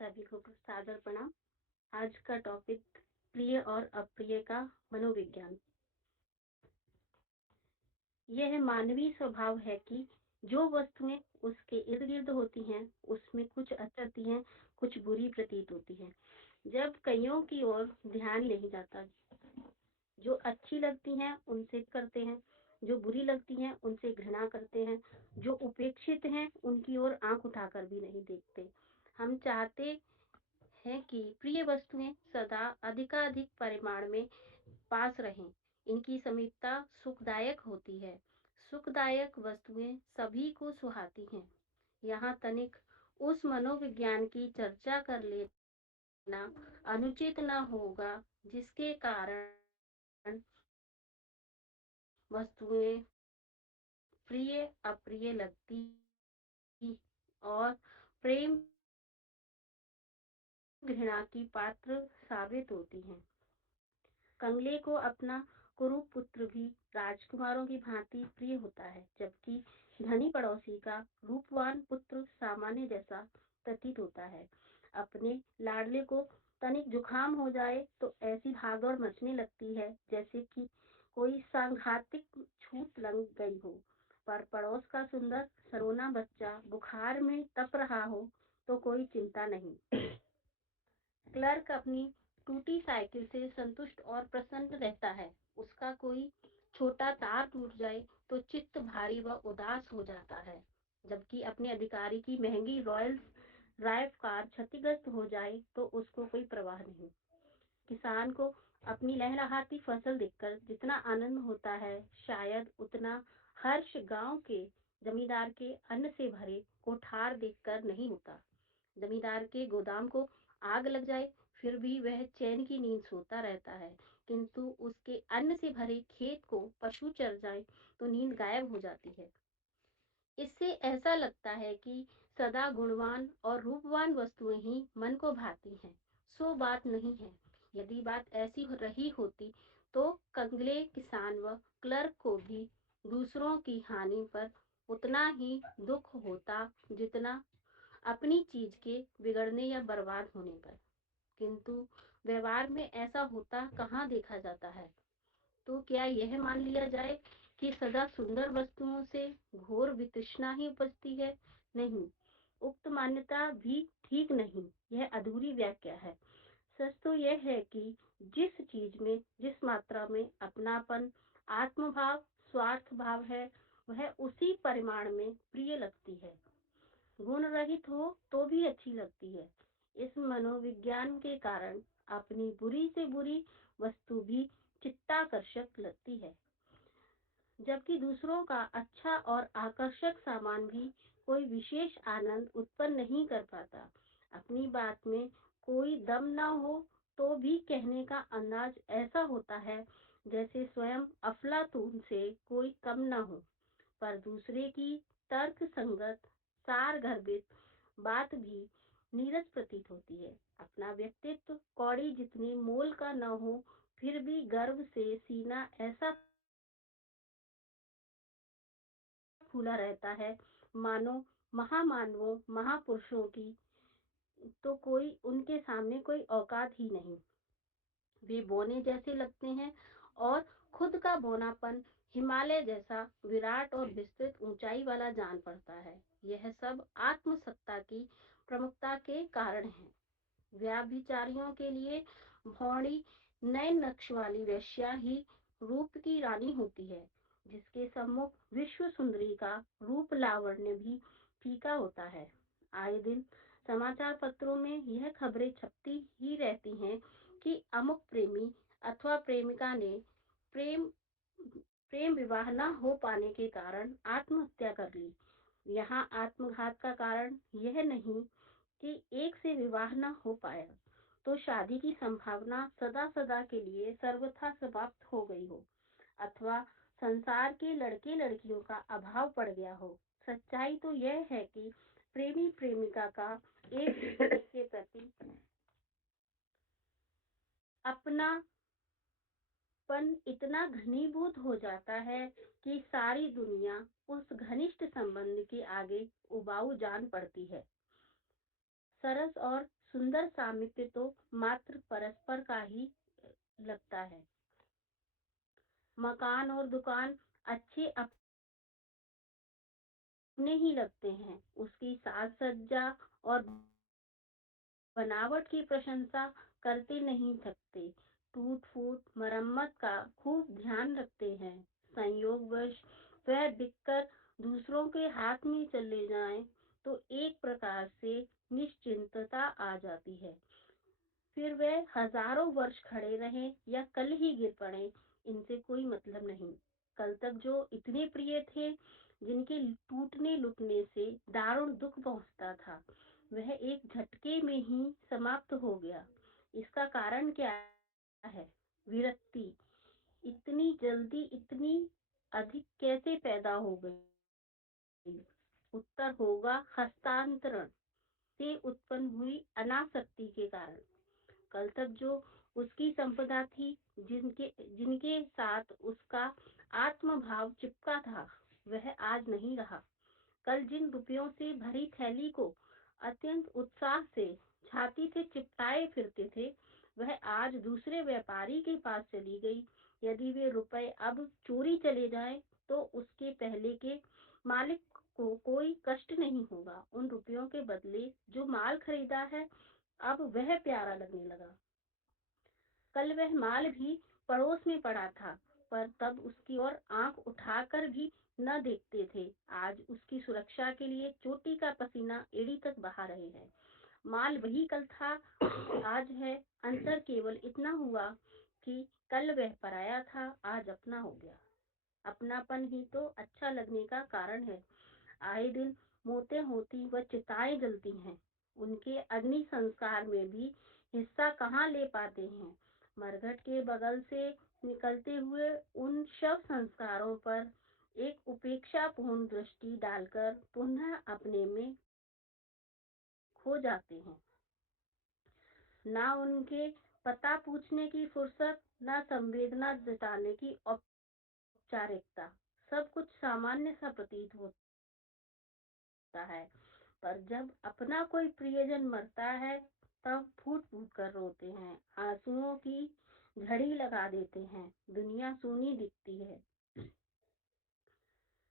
सभी को सादर प्रणाम। आज का टॉपिक प्रिय और अप्रिय का मनोविज्ञान। यह मानवीय स्वभाव है कि जो वस्तुएं उसके इर्द गिर्द होती हैं उसमें कुछ अच्छी होती हैं, कुछ बुरी प्रतीत होती हैं। जब कईयों की ओर ध्यान नहीं जाता, जो अच्छी लगती हैं उनसे करते हैं, जो बुरी लगती हैं उनसे घृणा करते हैं, जो उपेक्षित हैं उनकी ओर आंख उठाकर भी नहीं देखते। हम चाहते हैं कि प्रिय वस्तुएं सदा अधिकाधिक परिमाण में पास रहें। इनकी समीपता सुखदायक होती है। सुखदायक वस्तुएं सभी को सुहाती हैं। यहाँ तनिक उस मनोविज्ञान की चर्चा कर लेना अनुचित न होगा जिसके कारण वस्तुएं प्रिय अप्रिय लगती और प्रेम घृणा की पात्र साबित होती हैं। कंगले को अपना कुरूप पुत्र भी राजकुमारों की भांति प्रिय होता है, जबकि धनी पड़ोसी का रूपवान पुत्र सामान्य जैसा प्रतीत होता है। अपने लाडले को तनिक जुकाम हो जाए तो ऐसी भागदौड़ मचने लगती है जैसे कि कोई सांघातिक छूत लग गई हो। पर पड़ोस का सुंदर सरोना बच्चा बुखार में तप रहा हो तो कोई चिंता नहीं। क्लर्क अपनी टूटी साइकिल से संतुष्ट और प्रसन्न रहता है। उसका कोई छोटा तार टूट जाए तो चित्त भारी व उदास हो जाता है, जबकि अपने अधिकारी की महंगी रॉयल ड्राइव कार क्षतिग्रस्त हो जाए तो उसको कोई परवाह नहीं। किसान को अपनी लहलहाती फसल देखकर जितना आनंद होता है, शायद उतना हर्ष गांव के जमींदार के अन्न से भरे कोठार देखकर नहीं होता। जमींदार के गोदाम को आग लग जाए फिर भी वह चैन की नींद सोता रहता है, किंतु उसके अन्न से भरे खेत को पशु चर जाए तो नींद गायब हो जाती है। इससे ऐसा लगता है कि सदा गुणवान और रूपवान वस्तुएं ही मन को भाती हैं। सो बात नहीं है। यदि बात ऐसी रही होती तो कंगले किसान व क्लर्क को भी दूसरों की हानि पर उतना ही दुख होता जितना अपनी चीज के बिगड़ने या बर्बाद होने पर। किंतु व्यवहार में ऐसा होता कहाँ देखा जाता है। तो क्या यह मान लिया जाए कि सदा सुंदर वस्तुओं से घोर वितृष्णा ही उपजती है? नहीं, उक्त मान्यता भी ठीक नहीं, यह अधूरी व्याख्या है। सच तो यह है कि जिस चीज में जिस मात्रा में अपनापन, आत्मभाव, स्वार्थ भाव है, वह उसी परिमाण में प्रिय लगती है। गुण रहित हो तो भी अच्छी लगती है। इस मनोविज्ञान के कारण अपनी बुरी से बुरी वस्तु भी चित्ताकर्षक लगती है, जबकि दूसरों का अच्छा और आकर्षक सामान भी कोई विशेष आनंद उत्पन्न नहीं कर पाता। अपनी बात में कोई दम न हो तो भी कहने का अंदाज ऐसा होता है जैसे स्वयं अफलातून से कोई कम न हो, पर दूसरे की तर्क संगत सार गर्भित बात भी नीरस प्रतीत होती है। अपना व्यक्तित्व कौड़ी जितने मोल का न हो फिर भी गर्व से सीना ऐसा फूला रहता है मानो महामानवों महापुरुषों की तो कोई उनके सामने कोई औकात ही नहीं। वे बौने जैसे लगते हैं और खुद का बौनापन हिमालय जैसा विराट और विस्तृत ऊंचाई वाला जान पड़ता है। यह सब आत्मसत्ता की प्रमुखता के कारण है। व्याभिचारियों के लिए भौड़ी नए नक्श वाली वेश्या ही रूप की रानी होती है, जिसके सम्मुख विश्व सुंदरी का रूप लावण्य भी फीका होता है। आए दिन समाचार पत्रों में यह खबरें छपती ही रहती हैं कि अमुक प्रेमी अथवा प्रेमिका ने प्रेम प्रेम विवाह न हो पाने के कारण आत्महत्या कर ली। यहाँ आत्मघात का कारण यह नहीं कि एक से विवाह न हो पाया तो शादी की संभावना सदा सदा के लिए सर्वथा समाप्त हो गई हो, अथवा संसार के लड़के लड़कियों का अभाव पड़ गया हो। सच्चाई तो यह है कि प्रेमी प्रेमिका का एक दूसरे के प्रति अपना इतना घनीभूत हो जाता है कि सारी दुनिया उस घनिष्ठ संबंध के आगे उबाऊ जान पड़ती है। सरस और सुंदर सामिप्य तो मात्र परस्पर का ही लगता है। मकान और दुकान अच्छे अपने ही लगते हैं, उसकी साज सज्जा और बनावट की प्रशंसा करते नहीं थकते, टूट फूट मरम्मत का खूब ध्यान रखते हैं। संयोगवश वह बिककर दूसरों के हाथ में चले जाएं तो एक प्रकार से निश्चिंतता आ जाती है। फिर वे हजारों वर्ष खड़े रहें या कल ही गिर पड़े, इनसे कोई मतलब नहीं। कल तक जो इतने प्रिय थे, जिनके टूटने लुटने से दारुण दुख पहुंचता था, वह एक झटके में ही समाप्त हो गया। इसका कारण क्या है? विरक्ति। इतनी जल्दी इतनी अधिक कैसे पैदा हो गई? उत्तर होगा हस्तांतरण से उत्पन्न हुई अनासक्ति के कारण। कल तक जो उसकी संपदा थी, जिनके जिनके साथ उसका आत्मभाव चिपका था, वह आज नहीं रहा। कल जिन रुपयों से भरी थैली को अत्यंत उत्साह से छाती से चिपटाए फिरते थे, वह आज दूसरे व्यापारी के पास चली गई। यदि वे रुपए अब चोरी चले जाएं, तो उसके पहले के मालिक को कोई कष्ट नहीं होगा। उन रुपयों के बदले जो माल खरीदा है, अब वह प्यारा लगने लगा। कल वह माल भी पड़ोस में पड़ा था, पर तब उसकी ओर आंख उठाकर भी न देखते थे। आज उसकी सुरक्षा के लिए चोटी का पसीना एड़ी तक बहा रहे हैं। माल वही कल था, आज है। अंतर केवल इतना हुआ कि कल वह पराया था, आज अपना हो गया। अपनापन ही तो अच्छा लगने का कारण है। आए दिन मौतें होती व चिताएं जलती हैं, उनके अग्नि संस्कार में भी हिस्सा कहाँ ले पाते हैं। मरघट के बगल से निकलते हुए उन शव संस्कारों पर एक उपेक्षापूर्ण दृष्टि डालकर पुनः अपने में खो जाते हैं। ना उनके पता पूछने की फुर्सत, ना संवेदना जताने की औपचारिकता। सब कुछ सामान्य सा प्रतीत है। पर जब अपना कोई प्रियजन मरता है, तब फूट फूट कर रोते हैं, आंसुओं की झड़ी लगा देते हैं। दुनिया सूनी दिखती है,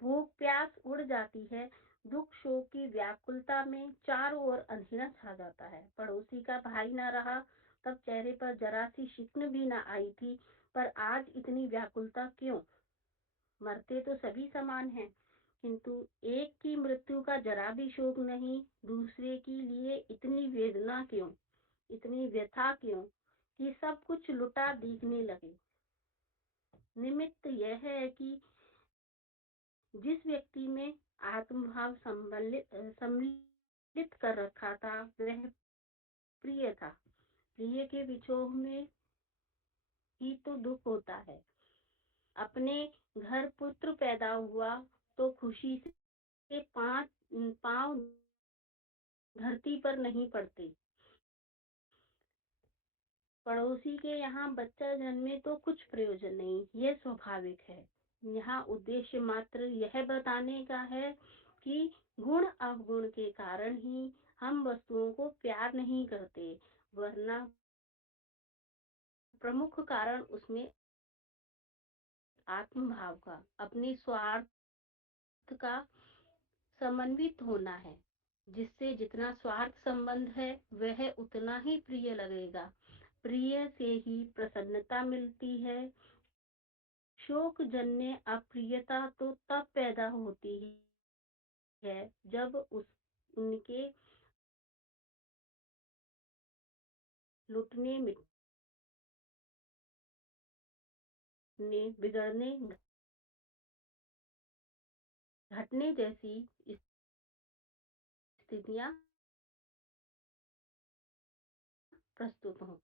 भूख प्यास उड़ जाती है, दुख शोक की व्याकुलता में चारों ओर अंधेरा छा जाता है। पड़ोसी का भाई ना रहा, तब चेहरे पर जरा सी शिकन भी ना आई थी, पर आज इतनी व्याकुलता क्यों? मरते तो सभी समान हैं, किंतु एक की मृत्यु का जरा भी शोक नहीं। दूसरे के लिए इतनी वेदना क्यों, इतनी व्यथा क्यों कि सब कुछ लुटा दिखने लगे? निमित्त यह है कि जिस व्यक्ति में आत्मभाव सम्मिलित कर रखा था, वह प्रिय था। प्रिय के विछोह में ही तो दुख होता है। अपने घर पुत्र पैदा हुआ तो खुशी से पांच पांव धरती पर नहीं पड़ते। पड़ोसी के यहाँ बच्चा जन्मे तो कुछ प्रयोजन नहीं, यह स्वाभाविक है। यहाँ उद्देश्य मात्र यह बताने का है कि गुण अवगुण के कारण ही हम वस्तुओं को प्यार नहीं करते, वरना प्रमुख कारण उसमें आत्मभाव का, अपने स्वार्थ का समन्वित होना है। जिससे जितना स्वार्थ संबंध है, वह उतना ही प्रिय लगेगा। प्रिय से ही प्रसन्नता मिलती है। शोक जन्य अप्रियता तो तब पैदा होती है जब उनके लुटने मिटने बिगड़ने घटने जैसी स्थितियां प्रस्तुत हों।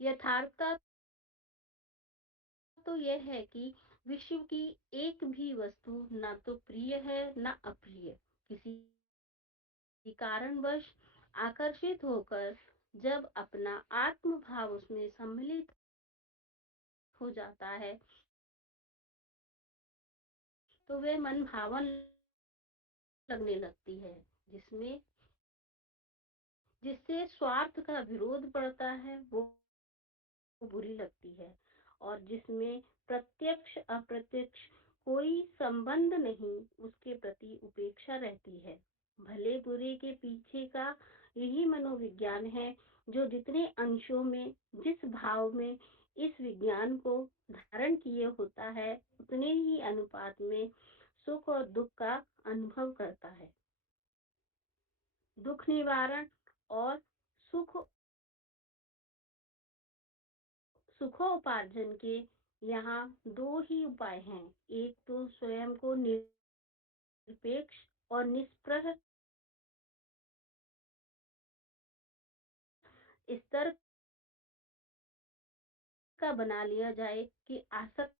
यथार्थता तो यह है कि विश्व की एक भी वस्तु ना तो प्रिय है ना अप्रिय। किसी कारणवश आकर्षित होकर जब अपना आत्मभाव उसमें सम्मिलित हो जाता है, तो वह मनभावन लगने लगती है, जिसमें जिससे स्वार्थ का विरोध बढ़ता है, वो बुरी लगती है, और जिसमें प्रत्यक्ष अप्रत्यक्ष कोई संबंध नहीं, उसके प्रति उपेक्षा रहती है। भले बुरे के पीछे का यही मनोविज्ञान है, जो जितने अंशों में, जिस भाव में इस विज्ञान को धारण किए होता है, उतने ही अनुपात में सुख और दुख का अनुभव करता है। दुख निवारण और सुख सुखोपार्जन के यहाँ दो ही उपाय हैं। एक तो स्वयं को निरपेक्ष और निष्पृह स्तर का बना लिया जाए कि आसक्ति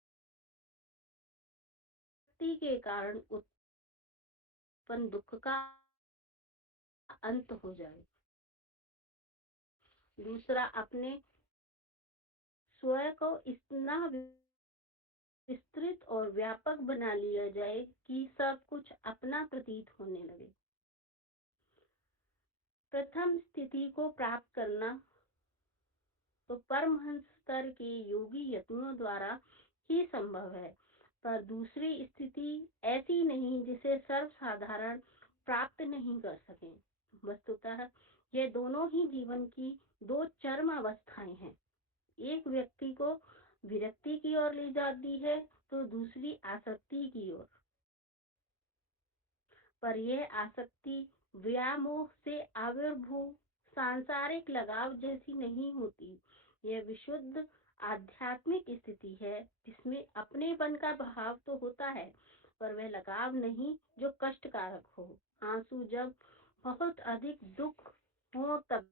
के कारण उत्पन्न दुख का अंत हो जाए। दूसरा, अपने स्वयं को इतना विस्तृत और व्यापक बना लिया जाए कि सब कुछ अपना प्रतीत होने लगे। प्रथम स्थिति को प्राप्त करना तो परमहंस स्तर के योगी यत्नों द्वारा ही संभव है, पर दूसरी स्थिति ऐसी नहीं जिसे सर्वसाधारण प्राप्त नहीं कर सके। वस्तुतः ये दोनों ही जीवन की दो चरम अवस्थाएं हैं। एक व्यक्ति को विरक्ति की ओर ले जाती है, तो दूसरी आसक्ति की ओर। पर यह आसक्ति व्यामोह से आविर्भूत सांसारिक लगाव जैसी नहीं होती। यह विशुद्ध आध्यात्मिक स्थिति है, जिसमें अपनेपन का भाव तो होता है, पर वह लगाव नहीं जो कष्टकारक हो। आंसू जब बहुत अधिक दुख हो तब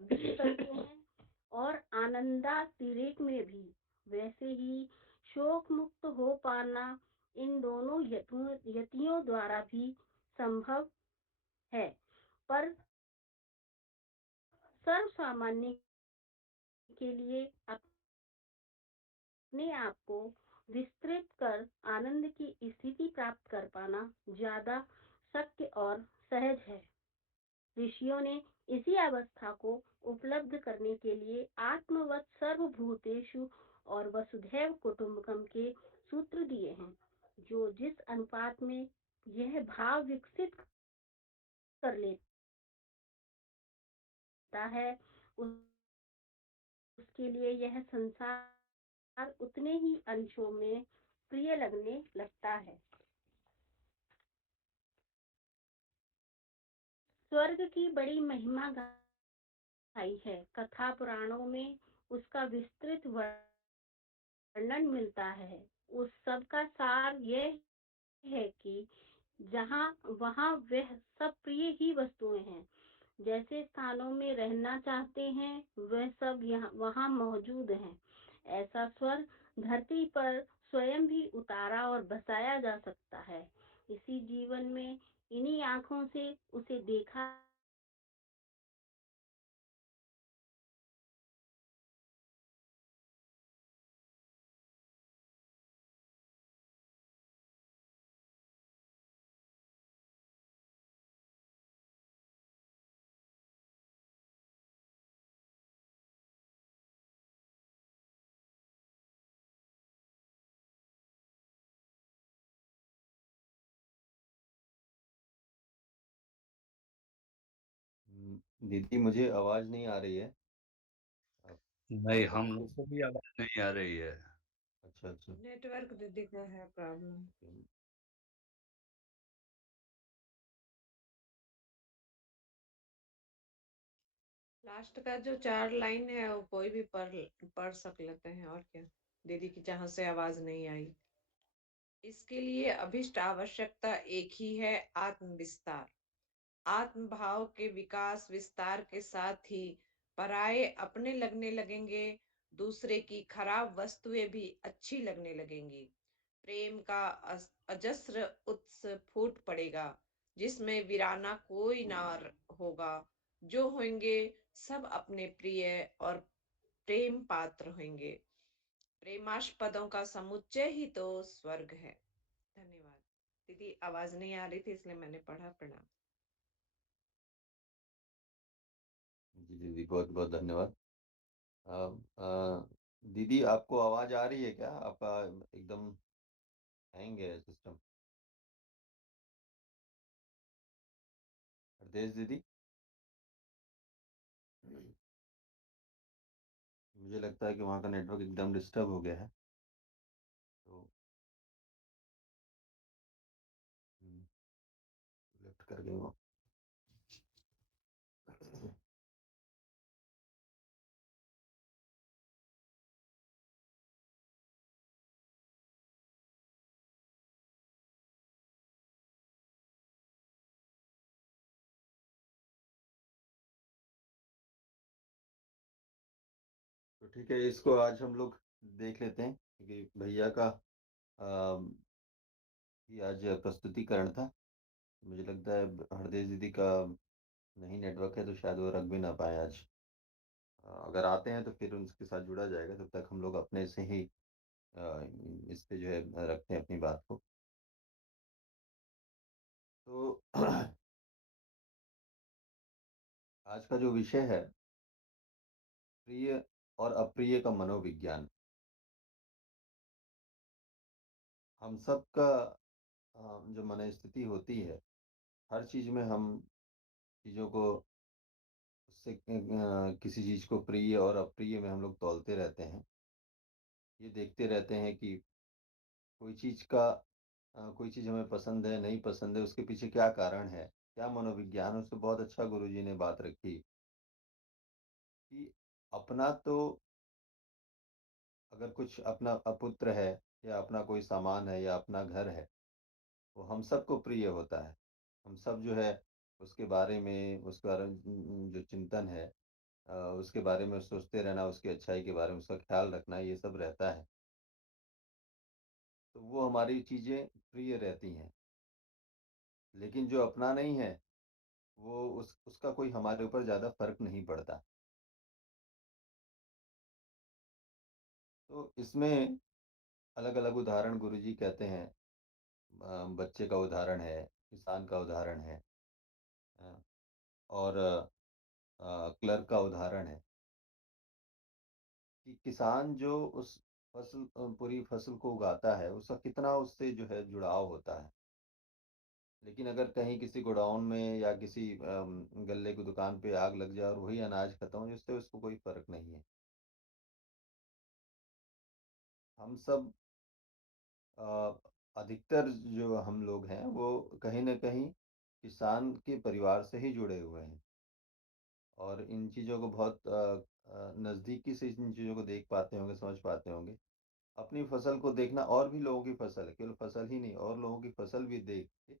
भी करते हैं, और आनंदातिरेक में भी। वैसे ही शोक मुक्त हो पाना इन दोनों यतियों द्वारा भी संभव है, पर सर्वसामान्य के लिए अपने आप को विस्तृत कर आनंद की स्थिति प्राप्त कर पाना ज्यादा सत्य और सहज है। ऋषियों ने इसी अवस्था को उपलब्ध करने के लिए आत्मवत् सर्वभूतेषु और वसुधैव कुटुंबकम के सूत्र दिए हैं, जो जिस अनुपात में यह भाव विकसित कर लेता है, उसके लिए यह संसार उतने ही अंशों में प्रिय लगने लगता है। स्वर्ग की बड़ी महिमा गाई है, कथा पुराणों में उसका विस्तृत वर्णन मिलता है। उस सब का सार यह है कि जहाँ वहाँ वह सब प्रिय ही वस्तुएं हैं। जैसे स्थानों में रहना चाहते हैं, वह सब यहाँ वहाँ मौजूद हैं। ऐसा स्वर्ग धरती पर स्वयं भी उतारा और बसाया जा सकता है। इसी जीवन में इन्हीं आंखों से उसे देखा दीदी, मुझे आवाज नहीं आ रही है। आप नहीं, हम अच्छे लोग से। को भी आवाज नहीं आ रही है। अच्छा अच्छा। नेटवर्क दीदी का है प्रॉब्लम। लास्ट का जो 4 लाइन है वो कोई भी पढ़ सक लेते हैं, और क्या। दीदी की जहां से आवाज नहीं आई। इसके लिए अभिष्ट आवश्यकता एक ही है, आत्म विस्तार। आत्म भाव के विकास विस्तार के साथ ही पराये अपने लगने लगेंगे, दूसरे की खराब वस्तुएं भी अच्छी लगने लगेंगी। प्रेम का अजस्र उत्स फूट पड़ेगा, जिसमें वीराना कोई ना होगा। जो होंगे सब अपने प्रिय और प्रेम पात्र होंगे। प्रेमास्पदों का समुच्चय ही तो स्वर्ग है। धन्यवाद। दीदी आवाज नहीं आ रही थी इसलिए मैंने पढ़ा। प्रणाम। जी दीदी, बहुत बहुत धन्यवाद। दीदी, आपको आवाज आ रही है क्या? आपका एकदम हैंग है सिस्टम। हरदेश दीदी, मुझे लगता है कि वहाँ का नेटवर्क एकदम डिस्टर्ब हो गया है। तो लेफ्ट कर गए वो। तो ठीक है, इसको आज हम लोग देख लेते हैं, क्योंकि भैया का ही आज प्रस्तुतिकरण था। मुझे लगता है हरदेश दीदी का नहीं नेटवर्क है, तो शायद वो रख भी ना पाए आज। अगर आते हैं तो फिर उनके साथ जुड़ा जाएगा, तब तक हम लोग अपने से ही इस पे जो है रखते हैं अपनी बात को। तो आज का जो विषय है, प्रिय और अप्रिय का मनोविज्ञान। हम सब का जो मनस्थिति होती है, हर चीज में हम चीजों को उससे किसी चीज को प्रिय और अप्रिय में हम लोग तौलते रहते हैं। ये देखते रहते हैं कि कोई चीज का कोई चीज हमें पसंद है नहीं पसंद है, उसके पीछे क्या कारण है, क्या मनोविज्ञान है। उससे बहुत अच्छा गुरुजी ने बात रखी कि अपना तो, अगर कुछ अपना अपुत्र है या अपना कोई सामान है या अपना घर है, वो हम सबको प्रिय होता है। हम सब जो है उसके बारे में, उसके बारे में जो चिंतन है, उसके बारे में सोचते रहना, उसकी अच्छाई के बारे में उसका ख्याल रखना, ये सब रहता है। तो वो हमारी चीजें प्रिय रहती हैं। लेकिन जो अपना नहीं है, वो उसका कोई हमारे ऊपर ज्यादा फर्क नहीं पड़ता। तो इसमें अलग अलग उदाहरण गुरुजी कहते हैं। बच्चे का उदाहरण है, किसान का उदाहरण है, अ, और क्लर्क का उदाहरण है। कि किसान जो उस फसल पूरी फसल को उगाता है, उसका कितना उससे जो है जुड़ाव होता है। लेकिन अगर कहीं किसी गोडाउन में या किसी गल्ले की दुकान पे आग लग जाए और वही अनाज खत्म हो जाए, उससे उसको कोई फर्क नहीं है। हम सब अ, अधिकतर जो हम लोग हैं, वो कहीं ना कहीं किसान के परिवार से ही जुड़े हुए हैं, और इन चीज़ों को बहुत नज़दीकी से इन चीज़ों को देख पाते होंगे, समझ पाते होंगे। अपनी फसल को देखना, और भी लोगों की फसल है, केवल फसल ही नहीं, और लोगों की फसल भी देख के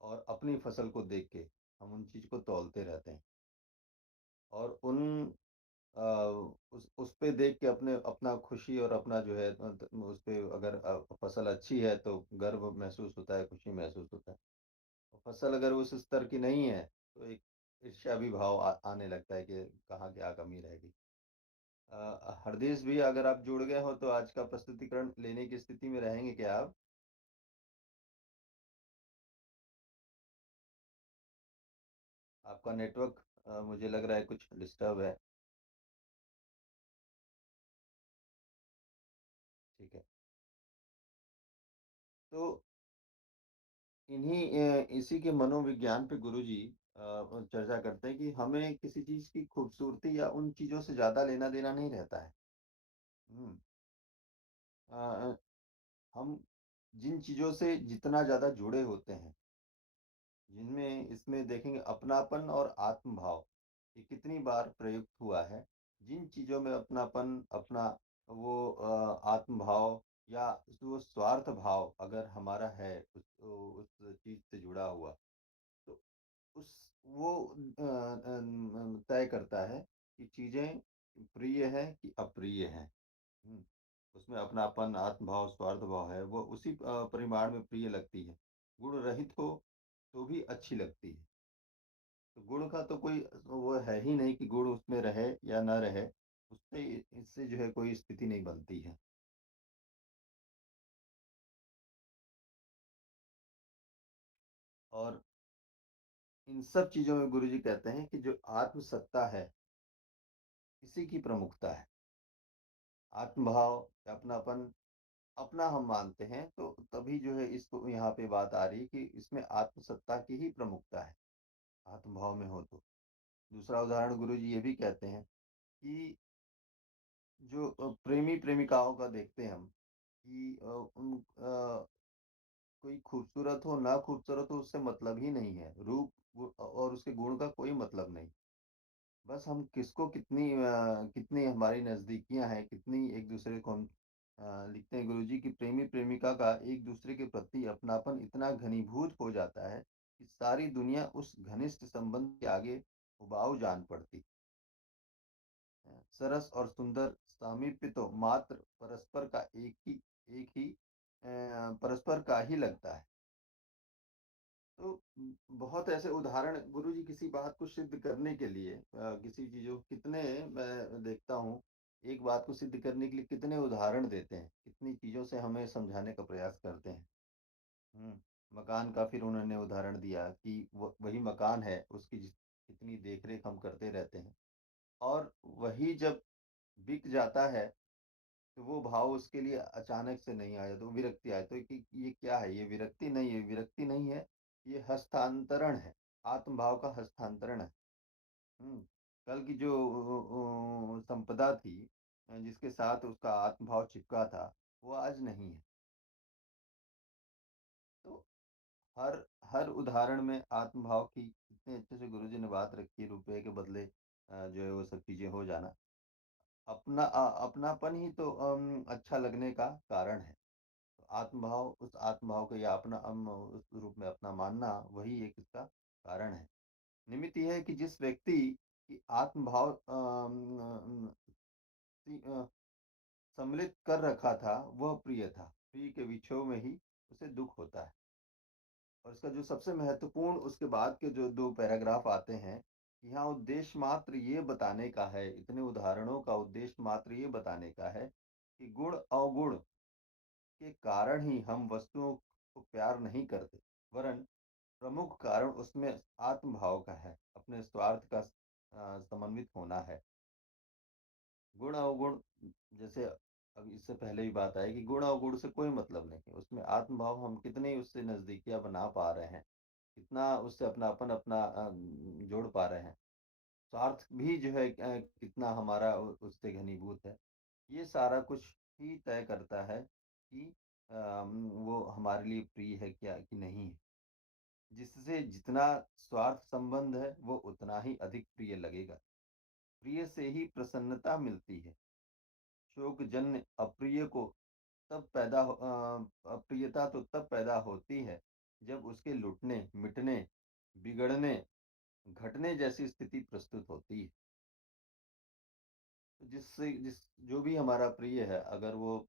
और अपनी फसल को देख के हम उन चीज को तौलते रहते हैं। और आ, उस पे देख के अपने अपना खुशी और अपना जो है उस पे अगर फसल अच्छी है तो गर्व महसूस होता है, खुशी महसूस होता है। और फसल अगर उस स्तर की नहीं है, तो एक ईर्ष्या भी भाव आने लगता है कि कहाँ क्या कमी रह गई। हरदेश भी, अगर आप जुड़ गए हो तो आज का प्रस्तुतिकरण लेने की स्थिति में रहेंगे क्या आप? आपका नेटवर्क मुझे लग रहा है कुछ डिस्टर्ब है। ठीक है। तो इसी के मनोविज्ञान पे गुरुजी चर्चा करते हैं कि हमें किसी चीज की खूबसूरती या उन चीजों से ज्यादा लेना देना नहीं रहता है। हम्म, अ, हम जिन चीजों से जितना ज्यादा जुड़े होते हैं, जिनमें इसमें देखेंगे अपनापन और आत्मभाव, ये कितनी बार प्रयुक्त हुआ है। जिन चीजों में अपनापन, अपना वो आत्मभाव या वो स्वार्थ भाव अगर हमारा है उस चीज से जुड़ा हुआ, तो उस वो तय करता है कि चीजें प्रिय है कि अप्रिय है। हम्म, उसमें अपनापन, आत्मभाव, स्वार्थ भाव है, वो उसी परिमाण में प्रिय लगती है। गुण रहित हो तो भी अच्छी लगती है। तो गुण का तो कोई वो है ही नहीं कि गुण उसमें रहे या ना रहे। उससे इससे जो है कोई स्थिति नहीं बनती है। और इन सब चीज़ों में गुरुजी कहते हैं कि जो आत्म-सत्ता है, इसी की प्रमुखता है। आत्म-भाव, अपनापन, अपना हम मानते हैं, तो तभी जो है इसको यहाँ पे बात आ रही है कि इसमें आत्म-सत्ता की ही प्रमुखता है, आत्म-भाव में हो तो। दूसरा उदाहरण गुरुजी ये भी कहते हैं कि जो प्रेमी-प्रेमिकाओं का देखते हैं हम कि कोई खूबसूरत हो, ना खूबसूरत हो, उससे मतलब ही नहीं है। रूप और उसके गुण का कोई मतलब नहीं। बस हम किसको कितनी हमारी नज़दीकियाँ हैं, कितनी एक-दूसरे को हम लिखते हैं गुरुजी कि प्रेमी-प्रेमिका का एक-दूसरे के प्रति अपनापन इतना घनीभूत हो जाता है कि सारी दुनिया उस घनिष्ठ संबंध के आगे उबाऊ जान पड़ती। सरस और सुंदर सामीप्य तो मात्र परस्पर का ही लगता है। तो बहुत ऐसे उदाहरण गुरुजी किसी बात को सिद्ध करने के लिए किसी चीज़ों कितने मैं देखता हूँ, एक बात को सिद्ध करने के लिए कितने उदाहरण देते हैं, कितनी चीज़ों से हमें समझाने का प्रयास करते हैं। हुँ, मकान का फिर उन्होंने उदाहरण दिया कि वही मकान है, उसकी कितनी देख-रेख हम करते रहते हैं और वही जब बिक जाता है, तो वो भाव उसके लिए अचानक से नहीं आया, तो विरक्ति आए, तो कि ये क्या है? ये विरक्ति नहीं है, ये हस्तांतरण है, आत्म-भाव का हस्तांतरण है। हुँ, कल की जो संपदा थी जिसके साथ उसका आत्म-भाव चिपका था, वो आज नहीं है। तो हर हर उदाहरण में आत्म-भाव की इतने अच्छे से गुरुजी ने बात रखी है, रुपए के बदले जो है वो सब चीज़ें हो जाना। अपनापन ही तो अच्छा लगने का कारण है। तो आत्म-भाव उस आत्म-भाव को या उस रूप में अपना मानना वही एक इसका कारण है। निमित्त ये है कि जिस व्यक्ति की आत्म-भाव सम्मिलित कर रखा था, वह प्रिय था। प्रिय के विछोह में ही उसे दुःख होता है। और इसका जो सबसे महत्वपूर्ण उसके बाद के जो 2 पैराग्राफ आते हैं, यहाँ उद्देश्य मात्र ये बताने का है, इतने उदाहरणों का उद्देश्य मात्र ये बताने का है कि गुण-अवगुण के कारण ही हम वस्तुओं को प्यार नहीं करते, वरन प्रमुख कारण उसमें आत्म-भाव का है, अपने स्वार्थ का समन्वित होना है। गुण-अवगुण जैसे अभी इससे पहले ही बात आई कि गुण-अवगुण से कोई मतलब नहीं है, उसमें आत्म-भाव हम कितनी उससे नज़दीकियाँ बना पा रहे हैं, कितना उससे अपनापन जोड़ पा रहे हैं। स्वार्थ भी जो है कितना हमारा उससे घनीभूत है। ये सारा कुछ ही तय करता है कि वो हमारे लिए प्रिय है क्या कि नहीं है। जिससे जितना स्वार्थ संबंध है, वो उतना ही अधिक प्रिय लगेगा। प्रिय से ही प्रसन्नता मिलती है। शोकजन्य अप्रियता तो तब पैदा होती है, जब उसके लुटने, मिटने, बिगड़ने, घटने जैसी स्थिति प्रस्तुत होती है। तो जो भी हमारा प्रिय है, अगर वो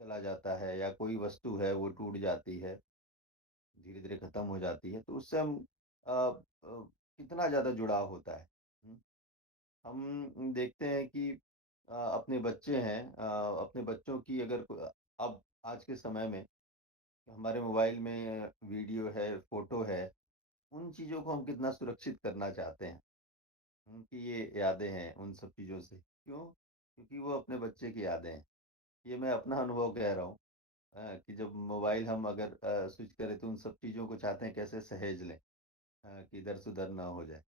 चला जाता है या कोई वस्तु है वो टूट जाती है, धीरे-धीरे खत्म हो जाती है, तो उससे हम कितना ज़्यादा जुड़ाव होता है। हुँ, हम देखते हैं कि अपने बच्चे हैं अपने बच्चों की अगर अब आज के समय में हमारे मोबाइल में वीडियो है, फ़ोटो है, उन चीज़ों को हम कितना सुरक्षित करना चाहते हैं। कि ये यादें हैं उन सब चीज़ों से। क्यों? क्योंकि वो अपने बच्चे की यादें हैं। ये मैं अपना अनुभव कह रहा हूँ कि जब मोबाइल हम अगर स्विच करें तो उन सब चीज़ों को चाहते हैं कैसे सहेज लें कि इधर-से उधर ना हो जाए।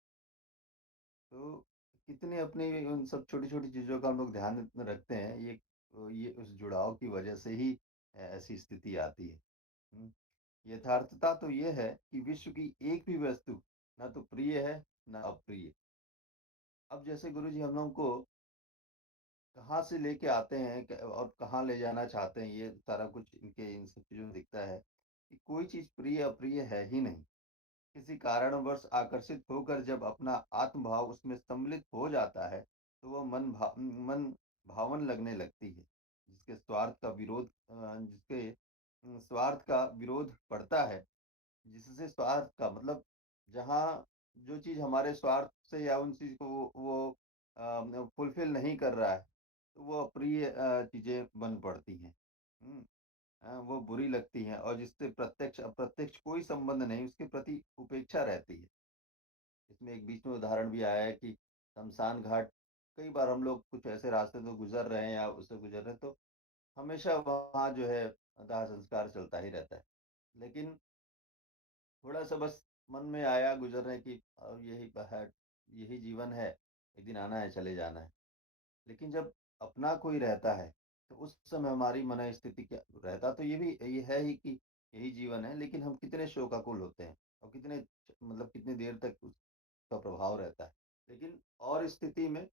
तो कितने अपनी उन सब छोटी-छोटी चीज़ों का हम लोग ध्यान रखते हैं, ये उस जुड़ाव की वजह से ही ऐसी स्थिति आती है। हुँ। यथार्थता तो ये है कि विश्व की एक भी वस्तु ना तो प्रिय है, ना अप्रिय। अब जैसे गुरुजी हम लोगों को कहाँ से लेके आते हैं और कहाँ ले जाना चाहते हैं, ये सारा कुछ इनके इन सब चीज़ों में दिखता है कि कोई चीज़ प्रिय अप्रिय है ही नहीं। किसी कारणवश आकर्षित होकर जब अपना आत्म-भाव उसमें सम्मिलित हो जाता है, तो वह मन भावन लगने लगती है। जिसके स्वार्थ का विरोध पड़ता है, जिससे स्वार्थ का मतलब जहाँ जो चीज़ हमारे स्वार्थ से या उन चीज़ को वो फुलफ़िल नहीं कर रहा है, तो वो अप्रिय चीज़ें बन पड़ती हैं। हुँ। वो बुरी लगती हैं और जिससे प्रत्यक्ष अप्रत्यक्ष कोई संबंध नहीं, उसके प्रति उपेक्षा रहती है। इसमें एक बीच में उदाहरण भी आया है कि शमशान घाट, कई बार हम लोग कुछ ऐसे रास्ते से गुज़र रहे हैं या उससे गुज़र रहे हैं, तो हमेशा वहाँ जो है दाह संस्कार चलता ही रहता है। लेकिन थोड़ा-सा बस मन में आया गुज़रने की, यही है, यही जीवन है, एक दिन आना है, चले जाना है। लेकिन जब अपना कोई रहता है, तो उस समय हमारी मनःस्थिति क्या रहता, तो ये है ही कि यही जीवन है, लेकिन हम कितने शोकाकुल होते हैं और मतलब कितनी देर तक उसका प्रभाव रहता है। लेकिन और स्थिति में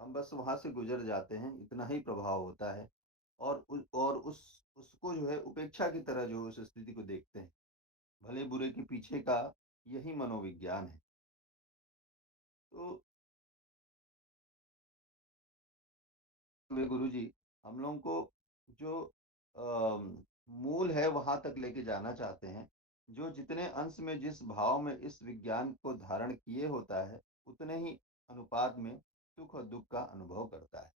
हम बस वहाँ से गुज़र जाते हैं, इतना ही प्रभाव होता है और उसको जो है उपेक्षा की तरह जो उस स्थिति को देखते हैं। भले-बुरे के पीछे का यही मनोविज्ञान है। तो वे गुरुजी हम लोगों को जो मूल है वहाँ तक लेके जाना चाहते हैं। जो जितने अंश में जिस भाव में इस विज्ञान को धारण किए होता है, उतने ही अनुपात में सुख और दुःख का अनुभव करता है।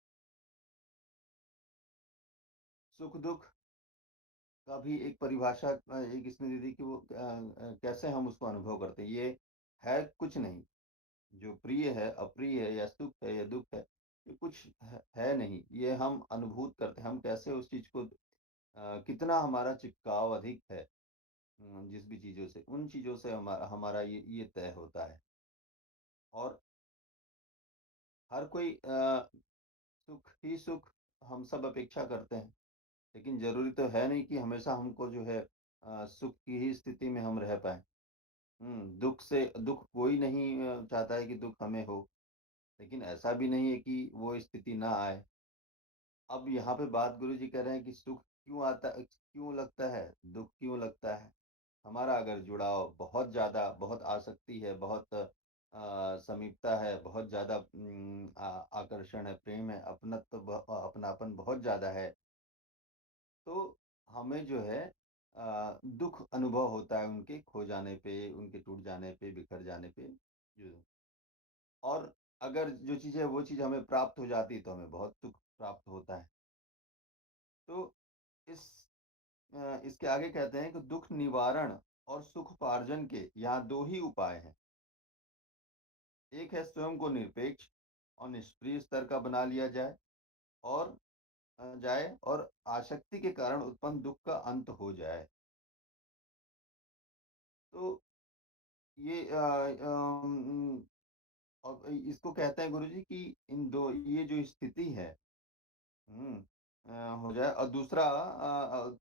सुख-दुःख का भी एक परिभाषा एक इसमें दे दी कि वो कैसे हम उसको अनुभव करते हैं। ये है कुछ नहीं, जो प्रिय है, अप्रिय है या सुख है या दुःख है, ये कुछ है नहीं। ये हम अनुभूत करते हैं। हम कैसे उस चीज़ को कितना हमारा चिपकाव अधिक है जिस भी चीज़ों से, उन चीज़ों से हमारा हमारा ये तय होता है। और हर कोई सुख ही सुख हम सब अपेक्षा करते हैं, लेकिन ज़रूरी तो है नहीं कि हमेशा हमको जो है सुख की ही स्थिति में हम रह पाएँ। दुःख कोई नहीं चाहता है कि दुःख हमें हो, लेकिन ऐसा भी नहीं है कि वो स्थिति ना आए। अब यहाँ पे बात गुरुजी कह रहे हैं कि सुख क्यों लगता है, दुःख क्यों लगता है? हमारा अगर जुड़ाव बहुत ज़्यादा, बहुत आसक्ति है, बहुत समीपता है, बहुत ज़्यादा आकर्षण है, प्रेम है, अपनापन बहुत ज़्यादा है, तो हमें जो है दुःख अनुभव होता है उनके खो जाने पे, उनके टूट जाने पे, बिखर जाने पे। जो और अगर जो चीज़ है वो चीज़ हमें प्राप्त हो जाती है, तो हमें बहुत सुख प्राप्त होता है। तो इस इसके आगे कहते हैं कि दुःख निवारण और सुखोपार्जन के यहाँ 2 ही उपाय हैं। एक है स्वयं को निरपेक्ष और निष्क्रिय स्तर का बना लिया जाए और आसक्ति के कारण उत्पन्न दुःख का अंत हो जाए। तो ये और इसको कहते हैं गुरुजी कि इन 2 ये जो स्थिति है, हुँ, हो जाए और दूसरा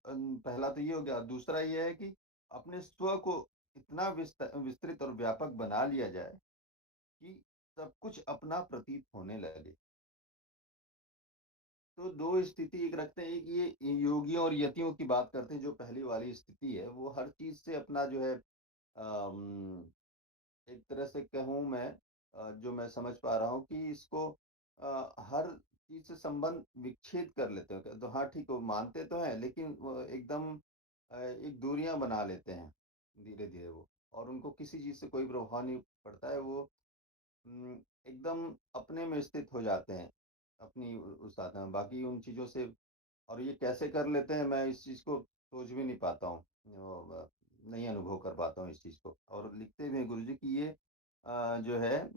पहला तो ये हो गया, दूसरा ये है कि अपने स्व को इतना विस्तृत और व्यापक बना लिया जाए कि सब कुछ अपना प्रतीत होने लगे। तो 2 स्थिति एक रखते हैं, एक ये योगियों और यतियों की बात करते हैं, जो पहली वाली स्थिति है, वो हर चीज़ से अपना जो है एक तरह से कहूँ मैं, जो मैं समझ पा रहा हूँ कि इसको हर चीज़ से संबंध विच्छेद कर लेते हैं। तो हाँ, ठीक है, वो मानते तो हैं, लेकिन वो एकदम एक दूरियाँ बना लेते हैं, धीरे-धीरे वो, और उनको किसी चीज़ से कोई प्रभाव नहीं पड़ता है। वो एकदम अपने में स्थित हो जाते हैं, अपनी उस साधना में, बाकी उन चीज़ों से। और ये कैसे कर लेते हैं, मैं इस चीज़ को सोच भी नहीं पाता हूँ। नहीं अनुभव कर पाता हूँ इस चीज़ को। और लिखते भी हैं गुरुजी कि ये जो है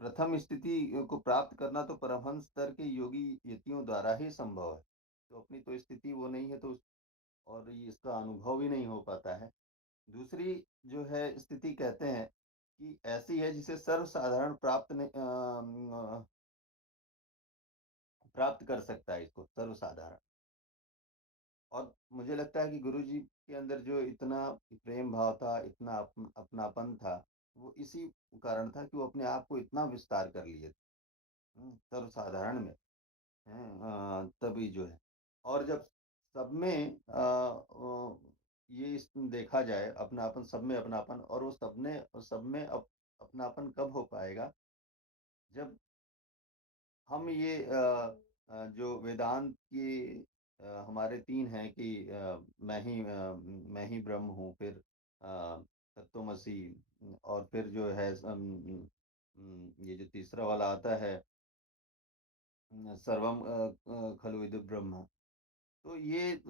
प्रथम स्थिति को प्राप्त करना तो परमहंस स्तर के योगी यतियों द्वारा ही संभव है। तो अपनी तो स्थिति वो नहीं है, तो और ये इसका अनुभव ही नहीं हो पाता है। दूसरी जो है स्थिति कहते हैं कि ऐसी है जिसे सर्वसाधारण प्राप्त कर सकता है, इसको सर्वसाधारण। और मुझे लगता है कि गुरुजी के अंदर जो इतना प्रेम भाव था, इतना अपनापन था, वो इसी कारण था कि वो अपने आप को इतना विस्तार कर लिए थे, सर्वसाधारण में, तभी जो है। और जब सब में देखा जाए अपनापन, सब में अपनापन, और वो सब में अपनापन कब हो पाएगा, जब हम ये जो वेदांत की हमारे 3 हैं कि मैं ही ब्रह्म हूँ, फिर तत्वमसि, और फिर जो है ये जो तीसरा वाला आता है, सर्वम खलु इदं ब्रह्म। तो ये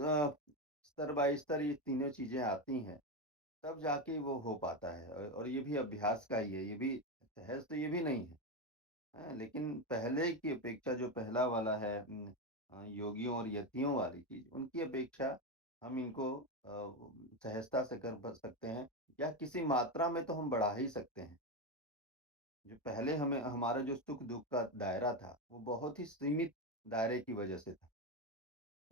स्तर बाय स्तर ये तीनों चीज़ें आती हैं, तब जाके वो हो पाता है, और ये भी अभ्यास का ही है, ये भी सहज तो ये भी नहीं है। हैं, लेकिन पहले की अपेक्षा जो पहला वाला है, योगियों और यतियों वाली चीज़, उनकी अपेक्षा हम इनको सहजता से कर प सकते हैं, या किसी मात्रा में तो हम बढ़ा ही सकते हैं। जो पहले हमें हमारा जो सुख-दुःख का दायरा था, वो बहुत ही सीमित दायरे की वजह से था।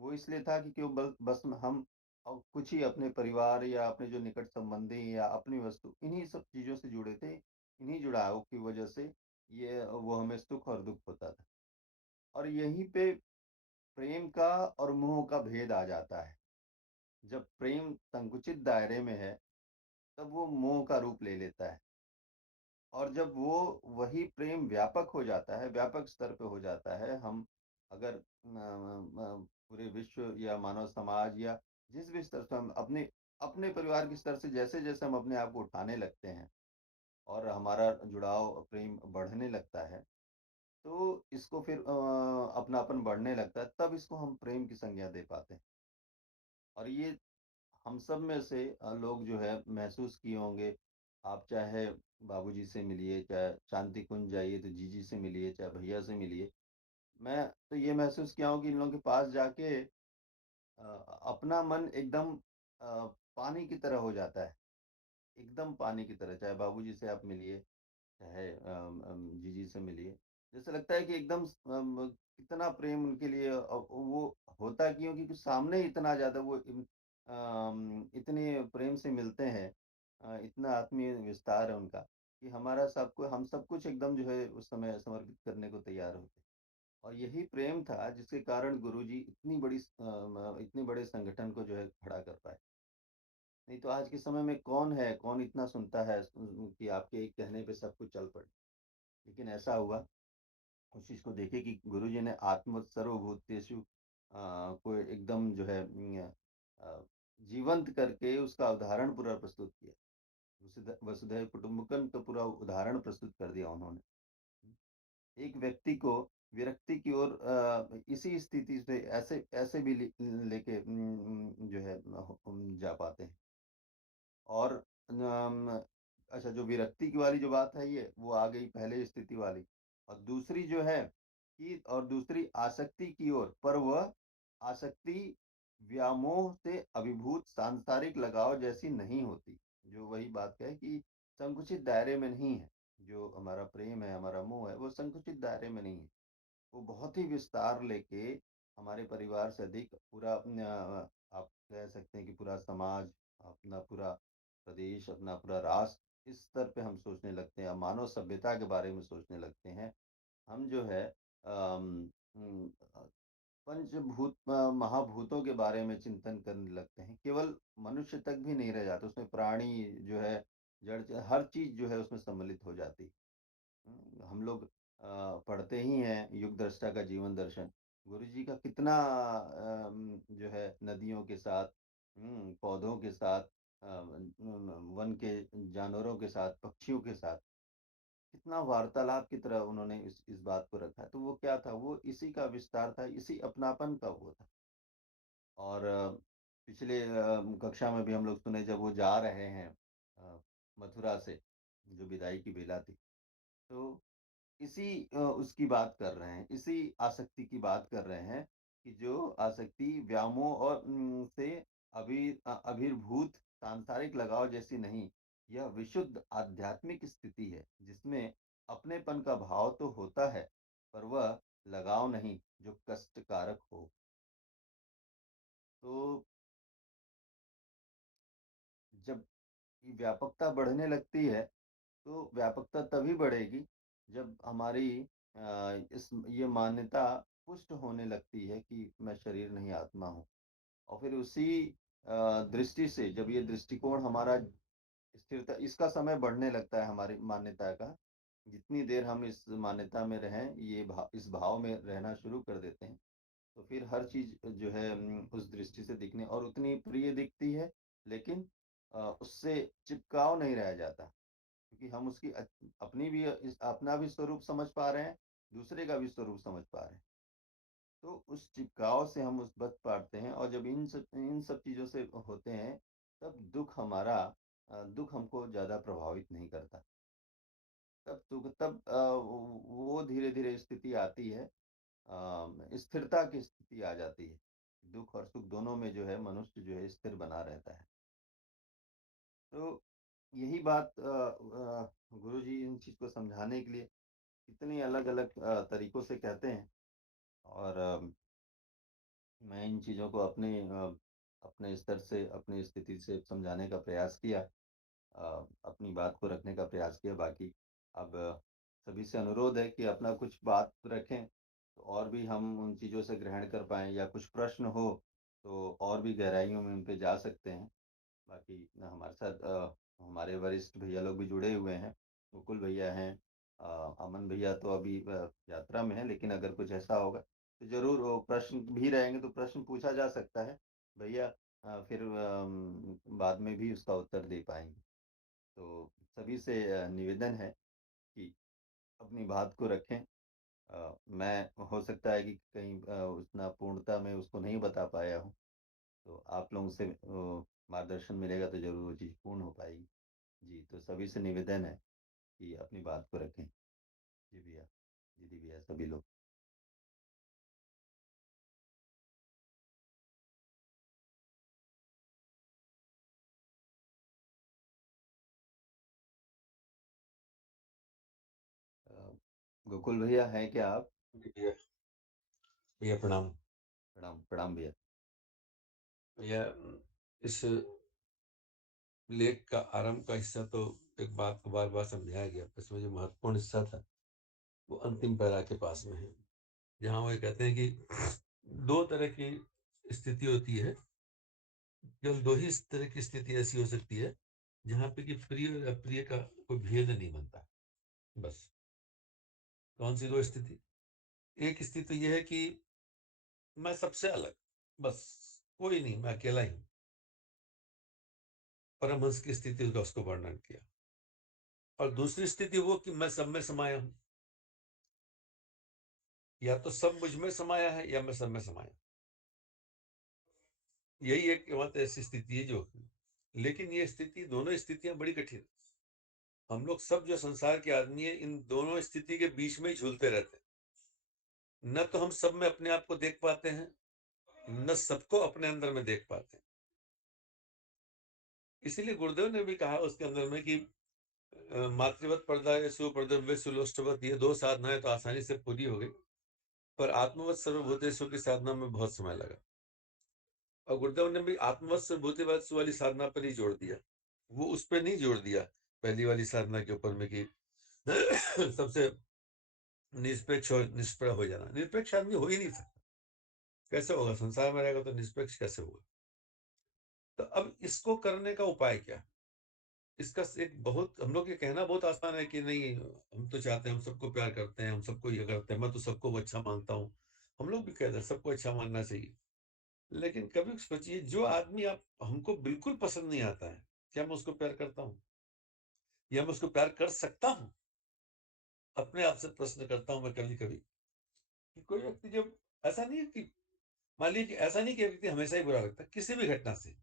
वो इसलिए था कि क्यों बस हम कुछ ही अपने परिवार या अपने जो निकट संबंधी या अपनी वस्तु, इन्हीं सब चीज़ों से जुड़े थे। इन्हीं जुड़ाव की वजह से ये वो हमें सुख और दुःख होता था। और यहीं पे प्रेम का और मोह का भेद आ जाता है। जब प्रेम संकुचित दायरे में है, तब वो मोह का रूप ले लेता है। और जब वो वही प्रेम व्यापक हो जाता है, व्यापक स्तर पे हो जाता है, हम अगर पूरे विश्व या मानव समाज या जिस भी स्तर से हम अपने अपने परिवार के स्तर से जैसे-जैसे हम अपने आप को उठाने लगते हैं और हमारा जुड़ाव प्रेम बढ़ने लगता है, तो इसको फिर अपनापन बढ़ने लगता है, तब इसको हम प्रेम की संज्ञा दे पाते हैं। और ये हम सब में से लोग जो है महसूस किए होंगे। आप चाहे बाबूजी से मिलिए, चाहे शांति कुंज जाइए तो जीजी से मिलिए, चाहे भैया से मिलिए। मैं तो ये महसूस किया हूँ कि इन लोगों के पास जाके अपना मन एकदम पानी की तरह हो जाता है, एकदम पानी की तरह। चाहे बाबूजी से आप मिलिए, चाहे जीजी से मिलिए। जैसे लगता है कि एकदम कितना प्रेम उनके लिए, वो होता क्यों, क्योंकि सामने इतना ज़्यादा वो इतने प्रेम से मिलते हैं, इतना आत्मीय विस्तार है उनका, कि हमारा हम सब कुछ एकदम जो है उस समय समर्पित करने को तैयार होते हैं। और यही प्रेम था जिसके कारण गुरुजी इतने बड़े संगठन को जो है खड़ा कर पाए। नहीं तो आज के समय में कौन इतना सुनता है कि आपके एक कहने पे सब कुछ चल पड़े। लेकिन ऐसा हुआ, उस चीज़ को देखिए कि गुरुजी ने आत्मवत् सर्वभूतेषु को एकदम जो है अ, जीवंत करके उसका उदाहरण पूरा प्रस्तुत किया। वसुधैव कुटुम्बकम का पूरा उदाहरण प्रस्तुत कर दिया उन्होंने। एक व्यक्ति को विरक्ति की ओर इसी स्थिति से ऐसे ऐसे भी लेके जो है जा पाते हैं। और अच्छा, जो विरक्ति की वाली जो बात है ये, वो आ गई पहले स्थिति वाली। और दूसरी जो है कि और दूसरी आसक्ति की ओर, पर वह आसक्ति व्यामोह से अभिभूत सांसारिक लगाव जैसी नहीं होती। जो वही बात है कि संकुचित दायरे में नहीं है। जो हमारा प्रेम है, हमारा मोह है, वो संकुचित दायरे में नहीं है। वो बहुत ही विस्तार लेके हमारे परिवार से अधिक पूरा आप कह सकते हैं कि पूरा समाज, अपना पूरा प्रदेश, अपना पूरा राष्ट्र, इस स्तर पे हम सोचने लगते हैं, मानव सभ्यता के बारे में सोचने लगते हैं। हम जो है पंचभूत महाभूतों के बारे में चिंतन करने लगते हैं। केवल मनुष्य तक भी नहीं रह जाते, उसमें प्राणी जो है, हर चीज़ जो है उसमें सम्मिलित हो जाती है। हम लोग पढ़ते ही हैं युग दृष्टा का जीवन दर्शन। गुरुजी का कितना जो है नदियों के साथ, पौधों के साथ, वन के जानवरों के साथ, पक्षियों के साथ कितना वार्तालाप की तरह उन्होंने इस बात को रखा है। तो वो क्या था, वो इसी का विस्तार था, इसी अपनापन का वो था। और पिछले कक्षा में भी हम लोग सुने, जब वो जा रहे हैं मथुरा से, जो विदाई की बेला थी, तो इसी उसकी बात कर रहे हैं, इसी आसक्ति की बात कर रहे हैं कि जो आसक्ति व्यामोह और से अभिर्भूत सांसारिक लगाव जैसी नहीं, यह विशुद्ध आध्यात्मिक स्थिति है, जिसमें अपनेपन का भाव तो होता है, पर वह लगाव नहीं जो कष्टकारक हो। तो जब ये व्यापकता बढ़ने लगती है, तो व्यापकता तभी बढ़ेगी जब हमारी इस ये मान्यता पुष्ट होने लगती है कि मैं शरीर नहीं आत्मा हूँ। और फिर उसी दृष्टि से जब ये दृष्टिकोण हमारा स्थिरता, इसका समय बढ़ने लगता है हमारी मान्यता का। जितनी देर हम इस मान्यता में रहें, इस भाव में रहना शुरू कर देते हैं, तो फिर हर चीज़ जो है उस दृष्टि से दिखने और उतनी प्रिय दिखती है, लेकिन उससे चिपकाव नहीं रह जाता। क्योंकि हम उसकी अपनी भी अपना भी स्वरूप समझ पा रहे हैं, दूसरे का भी स्वरूप समझ पा रहे हैं। तो उस चिपकाव से हम उस बच पाते हैं, और जब इन सब चीज़ों से होते हैं, तब दुःख हमको ज़्यादा प्रभावित नहीं करता। तब वो धीरे-धीरे स्थिति आती है, स्थिरता की स्थिति आ जाती है। दुःख और सुख दोनों में जो है मनुष्य जो है स्थिर बना रहता है। तो यही बात गुरुजी इन चीज़ को समझाने के लिए कितनी अलग-अलग तरीकों से कहते हैं, और मैं इन चीज़ों को अपने स्तर से, अपनी स्थिति से समझाने का प्रयास किया, अपनी बात को रखने का प्रयास किया। बाकी अब सभी से अनुरोध है कि अपना कुछ बात रखें, तो और भी हम उन चीज़ों से ग्रहण कर पाएँ, या कुछ प्रश्न हो, तो और भी गहराइयों में उन पे जा सकते हैं। बाकी न हमारे साथ हमारे वरिष्ठ भैया लोग भी जुड़े हुए हैं, मुकुल भैया हैं, अमन भैया तो अभी यात्रा में हैं, लेकिन अगर कुछ ऐसा होगा, तो ज़रूर वो प्रश्न भी रहेंगे, तो प्रश्न पूछा जा सकता है। भैया फिर बाद में भी उसका उत्तर दे पाएँगे। तो सभी से निवेदन है कि अपनी बात को रखें। मैं हो सकता है कि कहीं उतना पूर्णता में उसको नहीं बता पाया हूँ, तो आप लोगों से मार्गदर्शन मिलेगा तो ज़रूर वो चीज़ पूर्ण हो पाएगी। जी, तो सभी से निवेदन है कि अपनी बात को रखें। जी भैया, दीदी भैया सभी लोग। अ, गोकुल भैया हैं क्या आप? जी भैया। भैया प्रणाम। प्रणाम, प्रणाम भैया। भैया इस लेख का आरंभ का हिस्सा तो एक बात को बार बार समझाया गया, इसमें जो महत्वपूर्ण हिस्सा था वो अंतिम पैरा के पास में है, जहाँ वो ये कहते हैं कि दो तरह की स्थिति होती है। केवल दो ही इस तरह की स्थिति ऐसी हो सकती है जहाँ पे कि प्रिय और अप्रिय का कोई भेद नहीं बनता। बस कौन सी दो स्थिति? एक स्थिति यह है कि मैं सबसे अलग, बस कोई नहीं, मैं अकेला ही हूं। परमहंस की स्थिति का उसको वर्णन किया। और दूसरी स्थिति वो कि मैं सब में समाया हूं, या तो सब मुझ में समाया है या मैं सब में समाया हूं। यही एक मत ऐसी स्थिति है जो, लेकिन ये स्थिति, दोनों स्थितियां बड़ी कठिन है। हम लोग सब जो संसार के आदमी है, इन दोनों स्थिति के बीच में ही झूलते रहते हैं। न तो हम सब में अपने आप को देख पाते हैं, न सबको अपने अंदर में देख पाते हैं। इसीलिए गुरुदेव ने भी कहा उसके अंदर में कि मातृवत पर्दा या सुपर्दव्य सुलोष्टवत, ये दो साधनाएं तो आसानी से पूरी हो गई, पर आत्मवत सर्वभूतेषु की साधना में बहुत समय लगा। और गुरुदेव ने भी आत्मवत सर्वभूतिवत वाली साधना पर ही जोड़ दिया, वो उस पर नहीं जोड़ दिया पहली वाली साधना के ऊपर में कि सबसे निष्पेक्ष और निष्प्रह हो जाना। निरपेक्ष आदमी हो ही नहीं सकता, कैसे होगा? संसार में रहेगा तो निष्पेक्ष कैसे होगा? तो अब इसको करने का उपाय क्या है? इसका एक बहुत, हम लोग ये कहना बहुत आसान है कि नहीं, हम तो चाहते हैं, हम सबको प्यार करते हैं, हम सबको ये करते हैं, मैं तो सबको अच्छा मानता हूँ। हम लोग भी कहते हैं सबको अच्छा मानना चाहिए, लेकिन कभी सोचिए, जो आदमी आप हमको बिल्कुल पसंद नहीं आता है, क्या मैं उसको प्यार करता हूँ या मैं उसको प्यार कर सकता हूँ? अपने आप से प्रश्न करता हूँ मैं कभी कभी कि कोई व्यक्ति जब, ऐसा नहीं है कि, मान लीजिए ऐसा नहीं कि व्यक्ति हमेशा ही बुरा लगता है, किसी भी घटना से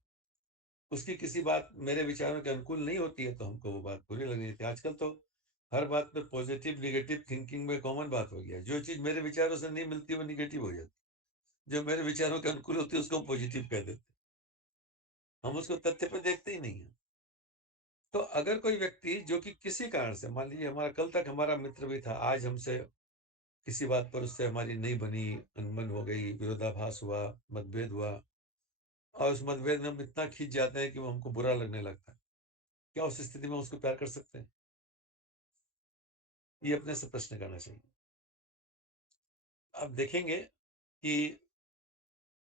उसकी किसी बात मेरे विचारों के अनुकूल नहीं होती है तो हमको वो बात बुरी लगनी थी। आजकल तो हर बात पे पॉजिटिव निगेटिव थिंकिंग में कॉमन बात हो गया है। जो चीज मेरे विचारों से नहीं मिलती वो निगेटिव हो जाती, जो मेरे विचारों के अनुकूल होती है उसको हम पॉजिटिव कह देते, हम उसको तथ्य पे देखते ही नहीं है। तो अगर कोई व्यक्ति जो कि किसी कारण से, मान लीजिए हमारा कल तक हमारा मित्र भी था, आज हमसे किसी बात पर उससे हमारी नहीं बनी, अनबन हो गई, विरोधाभास हुआ, मतभेद हुआ, और उस मतभेद में हम इतना खींच जाते हैं कि वो हमको बुरा लगने लगता है, क्या उस स्थिति में उसको प्यार कर सकते हैं? ये अपने से प्रश्न करना चाहिए। अब देखेंगे कि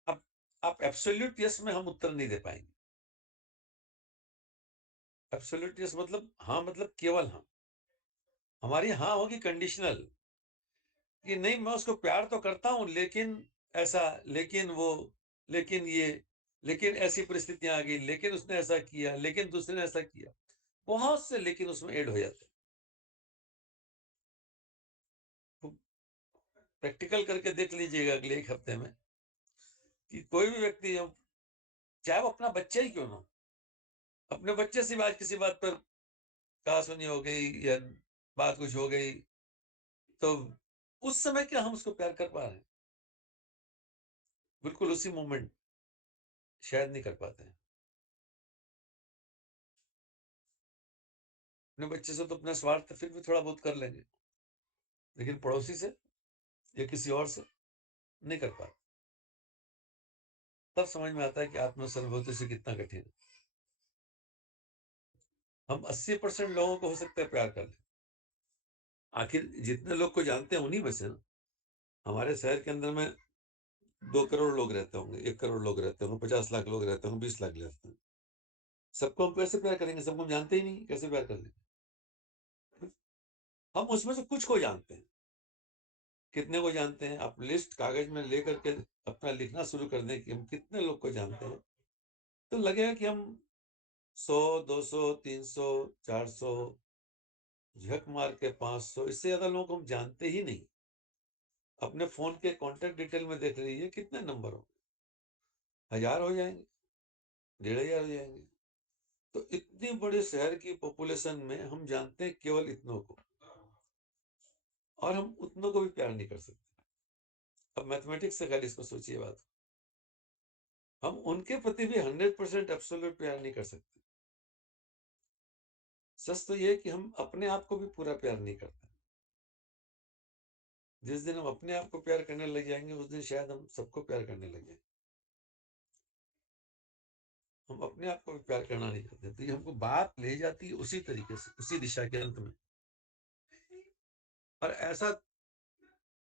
अब आप एब्सोल्यूट यस में हम उत्तर नहीं दे पाएंगे। एब्सोल्यूट यस मतलब हाँ, मतलब केवल हाँ। हमारी हाँ होगी कंडीशनल, कि नहीं मैं उसको प्यार तो करता हूं, लेकिन ऐसा, लेकिन वो, लेकिन ये, लेकिन ऐसी परिस्थितियां आ गई, लेकिन उसने ऐसा किया, लेकिन दूसरे ने ऐसा किया। बहुत से लेकिन उसमें ऐड हो जाते हैं। प्रैक्टिकल करके देख लीजिएगा अगले 1 हफ्ते में कि कोई भी व्यक्ति हो, चाहे वो अपना बच्चा ही क्यों ना हो, अपने बच्चे से भी आज किसी बात पर कहासुनी हो गई या बात कुछ हो गई, तो उस समय क्या हम उसको प्यार कर पा रहे हैं? बिल्कुल उसी मोमेंट शायद नहीं कर पाते हैं। अपने बच्चे से तो अपना स्वार्थ फिर भी थोड़ा बहुत कर लेंगे, लेकिन पड़ोसी से या किसी और से नहीं कर पाते। तब समझ में आता है कि आत्मसहानुभूति से कितना कठिन है। हम 80% लोगों को हो सकता है प्यार कर लें, आखिर जितने लोग को जानते हैं उन्हीं में से ना। हमारे शहर के अंदर में 2 करोड़ लोग रहते होंगे, 1 करोड़ लोग रहते होंगे, 50 लाख लोग रहते होंगे, 20 लाख रहते हैं। सबको हम कैसे प्यार करेंगे? सबको हम जानते ही नहीं, कैसे प्यार कर लेंगे? हम उसमें से कुछ को जानते हैं। कितने को जानते हैं? आप लिस्ट कागज में लेकर के अपना लिखना शुरू कर दें कि हम कितने लोग को जानते हैं, तो लगेगा कि हम 100, 200, 300, 400, झक मार के 500, इससे ज्यादा लोगों को हम जानते ही नहीं। अपने फोन के कॉन्टेक्ट डिटेल में देख लीजिए कितने नंबर हो, 1000 हो जाएंगे, 1500 हो जाएंगे। तो इतने बड़े शहर की पॉपुलेशन में हम जानते हैं केवल इतनों को, और हम उतनों को भी प्यार नहीं कर सकते। अब मैथमेटिक्स से खाली इसको सोचिए बात, हम उनके प्रति भी 100% एब्सोल्यूट प्यार नहीं कर सकते। सच तो यह है कि हम अपने आप को भी पूरा प्यार नहीं करते। जिस दिन हम अपने आप को प्यार करने लग जाएंगे उस दिन शायद हम सबको प्यार करने लग जाएंगे। हम अपने आप को भी प्यार करना नहीं करते, तो ये हमको बात ले जाती है उसी तरीके से, उसी दिशा के अंत में। और ऐसा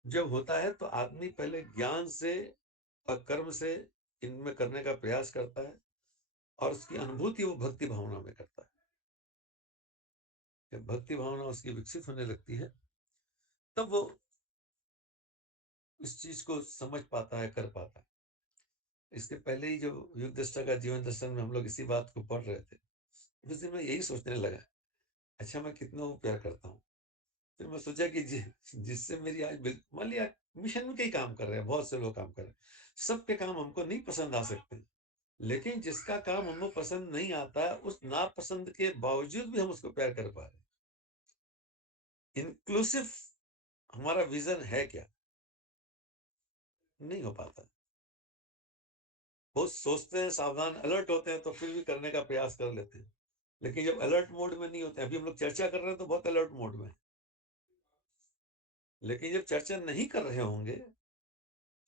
जब होता है तो आदमी पहले ज्ञान से और कर्म से इनमें करने का प्रयास करता है, और उसकी अनुभूति वो भक्ति भावना में करता है। जब भक्ति भावना उसकी विकसित होने लगती है तब वो इस चीज को समझ पाता है, कर पाता है। इसके पहले ही जो युग दृष्टा का जीवन दर्शन में हम लोग इसी बात को पढ़ रहे थे, उस दिन मैं यही सोचने लगा, अच्छा मैं कितना वो प्यार करता हूँ। फिर मैं सोचा कि जिससे मेरी आज मान लिया मिशन में कई काम कर रहे हैं, बहुत से लोग काम कर रहे हैं, सबके काम हमको नहीं पसंद आ सकते, लेकिन जिसका काम हमको पसंद नहीं आता उस नापसंद के बावजूद भी हम उसको प्यार कर पा रहे हैं। इंक्लूसिव हमारा विजन है क्या? नहीं हो पाता। बहुत सोचते हैं, सावधान अलर्ट होते हैं तो फिर भी करने का प्रयास कर लेते हैं, लेकिन जब अलर्ट मोड में नहीं होते हैं, अभी हम लोग चर्चा कर रहे हैं तो बहुत अलर्ट मोड में है, लेकिन जब चर्चा नहीं कर रहे होंगे,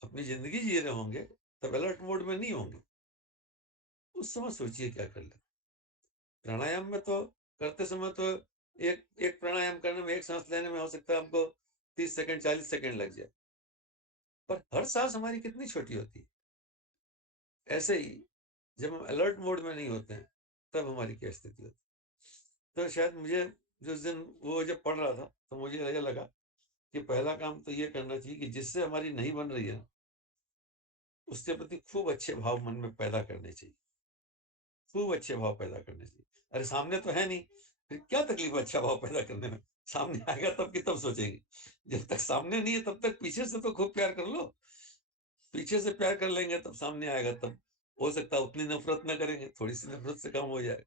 अपनी जिंदगी जी रहे होंगे, तब अलर्ट मोड में नहीं होंगे, उस समय सोचिए क्या कर ले। प्राणायाम में तो करते समय तो एक एक प्राणायाम करने में, एक सांस लेने में हो सकता है हमको 30 सेकंड 40 सेकंड लग जाए, पर हर सांस हमारी कितनी छोटी होती है। ऐसे ही जब हम अलर्ट मोड में नहीं होते हैं तब हमारी क्या स्थिति होती है। तो शायद मुझे जिस दिन वो जब पढ़ रहा था तो मुझे यह लगा कि पहला काम तो ये करना चाहिए कि जिससे हमारी नहीं बन रही है उसके प्रति खूब अच्छे भाव मन में पैदा करने चाहिए, खूब अच्छे भाव पैदा करने चाहिए। अरे सामने तो है नहीं, फिर क्या तकलीफ है अच्छा भाव पैदा करने में? सामने आएगा तब की तब सोचेंगे, जब तक सामने नहीं है तब तक पीछे से तो खूब प्यार कर लो। पीछे से प्यार कर लेंगे तब सामने आएगा, तब हो सकता है उतनी नफरत ना करेंगे, थोड़ी सी नफरत से कम हो जाएगा,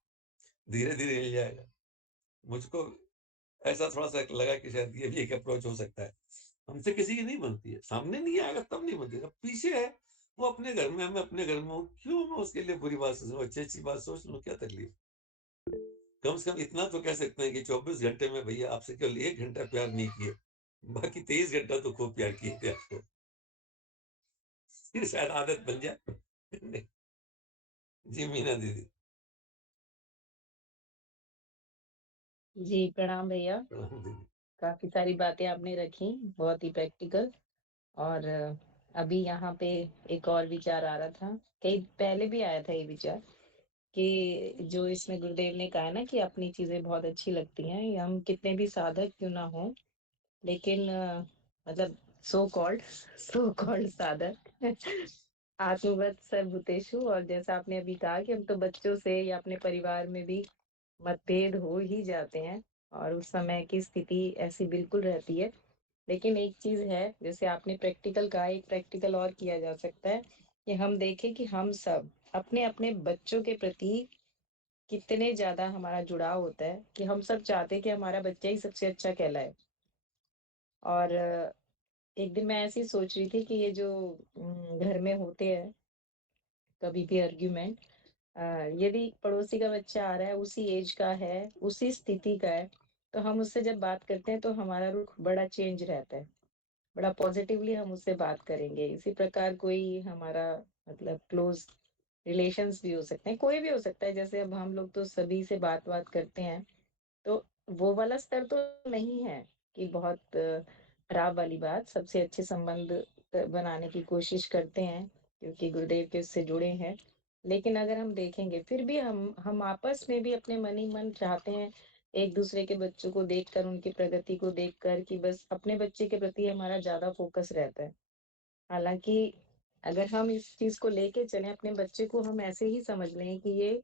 धीरे धीरे हिल जाएगा। मुझको ऐसा थोड़ा सा लगा कि शायद ये भी एक अप्रोच हो सकता है। हमसे किसी की नहीं बनती है, सामने नहीं आएगा तब नहीं बनती, अब पीछे है वो अपने घर में, मैं अपने घर में हूँ, क्यों मैं उसके लिए बुरी बात सोचूं? अच्छी अच्छी बात सोच लूं, क्या तकलीफ। कम से कम इतना तो कह सकते हैं कि 24 घंटे में भैया आपसे केवल 1 घंटा प्यार नहीं किए, बाकी 23 घंटा तो खूब प्यार किए थे आपको। फिर शायद आदत बन जाए। जी मीना दीदी। जी प्रणाम भैया। प्रणाम दीदी। काफी सारी बातें आपने रखी, बहुत ही प्रैक्टिकल। और अभी यहाँ पे एक और विचार आ रहा था, कई पहले भी आया था ये विचार, कि जो इसमें गुरुदेव ने कहा ना कि अपनी चीजें बहुत अच्छी लगती हैं, या हम कितने भी साधक क्यों ना हो, लेकिन मतलब सो कॉल्ड साधक आत्मवत सर्वभूतेषु। और जैसा आपने अभी कहा कि हम तो बच्चों से या अपने परिवार में भी मतभेद हो ही जाते हैं और उस समय की स्थिति ऐसी बिल्कुल रहती है। लेकिन एक चीज़ है, जैसे आपने प्रैक्टिकल कहा, एक प्रैक्टिकल और किया जा सकता है कि हम देखें कि हम सब अपने-अपने बच्चों के प्रति कितने ज़्यादा हमारा जुड़ाव होता है कि हम सब चाहते हैं कि हमारा बच्चा ही सबसे अच्छा कहलाए। और एक दिन मैं ऐसे ही सोच रही थी कि ये जो घर में होते हैं कभी भी आर्ग्यूमेंट, अ, यदि पड़ोसी का बच्चा आ रहा है, उसी एज का है, उसी स्थिति का है, तो हम उससे जब बात करते हैं तो हमारा रुख बड़ा चेंज रहता है। बड़ा पॉज़िटिवली हम उससे बात करेंगे। इसी प्रकार कोई हमारा मतलब क्लोज़ रिलेशंस भी हो सकते हैं, कोई भी हो सकता है। जैसे अब हम लोग तो सभी से बात-वात करते हैं, तो वो वाला स्तर तो नहीं है कि बहुत खराब वाली बात, सबसे अच्छे संबंध बनाने की कोशिश करते हैं, क्योंकि गुरुदेव के उससे जुड़े हैं। लेकिन अगर हम देखेंगे, फिर भी हम आपस में भी अपने मन ही मन चाहते हैं, एक-दूसरे के बच्चों को देखकर, उनकी प्रगति को देखकर कि बस अपने बच्चे के प्रति हमारा ज़्यादा फ़ोकस रहता है। हालाँकि अगर हम इस चीज़ को लेके चलें, अपने बच्चे को हम ऐसे ही समझ लें कि ये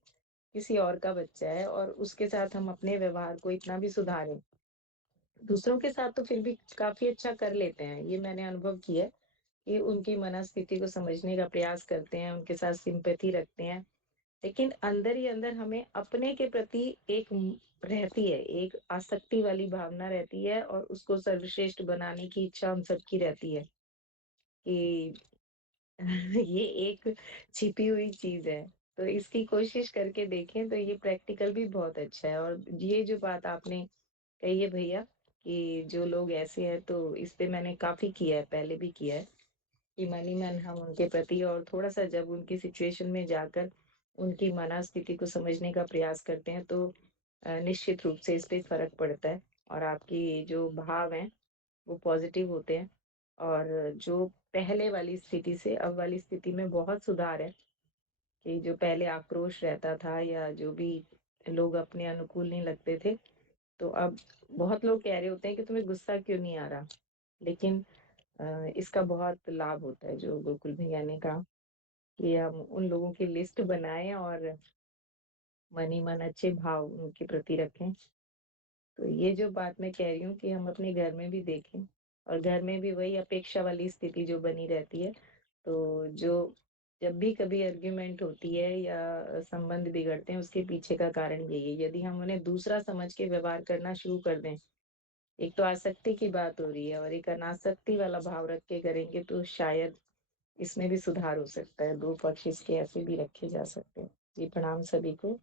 किसी और का बच्चा है और उसके साथ हम अपने व्यवहार को इतना भी सुधारें। दूसरों के साथ तो फिर भी काफ़ी अच्छा कर लेते हैं, ये मैंने अनुभव किया है कि उनकी मनःस्थिति को समझने का प्रयास करते हैं, उनके साथ सिम्पैथी रखते हैं। लेकिन अंदर ही अंदर हमें अपने के प्रति एक रहती है, एक आसक्ति वाली भावना रहती है और उसको सर्वश्रेष्ठ बनाने की इच्छा हम सबकी रहती है कि ये एक छिपी हुई चीज़ है। तो इसकी कोशिश करके देखें तो ये प्रैक्टिकल भी बहुत अच्छा है। और ये जो बात आपने कही है भैया कि जो लोग ऐसे हैं, तो इस पे मैंने काफ़ी किया है, पहले भी किया है कि मन ही मन हम उनके प्रति और थोड़ा-सा जब उनकी सिचुएशन में जाकर उनकी मनःस्थिति को समझने का प्रयास करते हैं, तो निश्चित रूप से इस पे फ़र्क पड़ता है और आपकी जो भाव हैं, वो पॉज़िटिव होते हैं और जो पहले वाली स्थिति से अब वाली स्थिति में बहुत सुधार है कि जो पहले आक्रोश रहता था या जो भी लोग अपने अनुकूल नहीं लगते थे, तो अब बहुत लोग कह रहे होते हैं कि तुम्हें गुस्सा क्यों नहीं आ रहा? लेकिन इसका बहुत लाभ होता है, जो गोकुल भैया ने कहा कि हम उन लोगों की लिस्ट बनाएँ और मन ही मन अच्छे भाव उनके प्रति रखें। तो ये जो बात मैं कह रही हूँ कि हम अपने घर में भी देखें और घर में भी वही अपेक्षा वाली स्थिति जो बनी रहती है, तो जो जब भी कभी आर्ग्यूमेंट होती है या संबंध बिगड़ते हैं, उसके पीछे का कारण यही है। यदि हम उन्हें दूसरा समझ के व्यवहार करना शुरू कर दें, एक तो आसक्ति की बात हो रही है और एक अनासक्ति वाला भाव रख के करेंगे, तो शायद इसमें भी सुधार हो सकता है। 2 पक्ष इसके ऐसे भी रखे जा सकते हैं। जी, प्रणाम सभी को।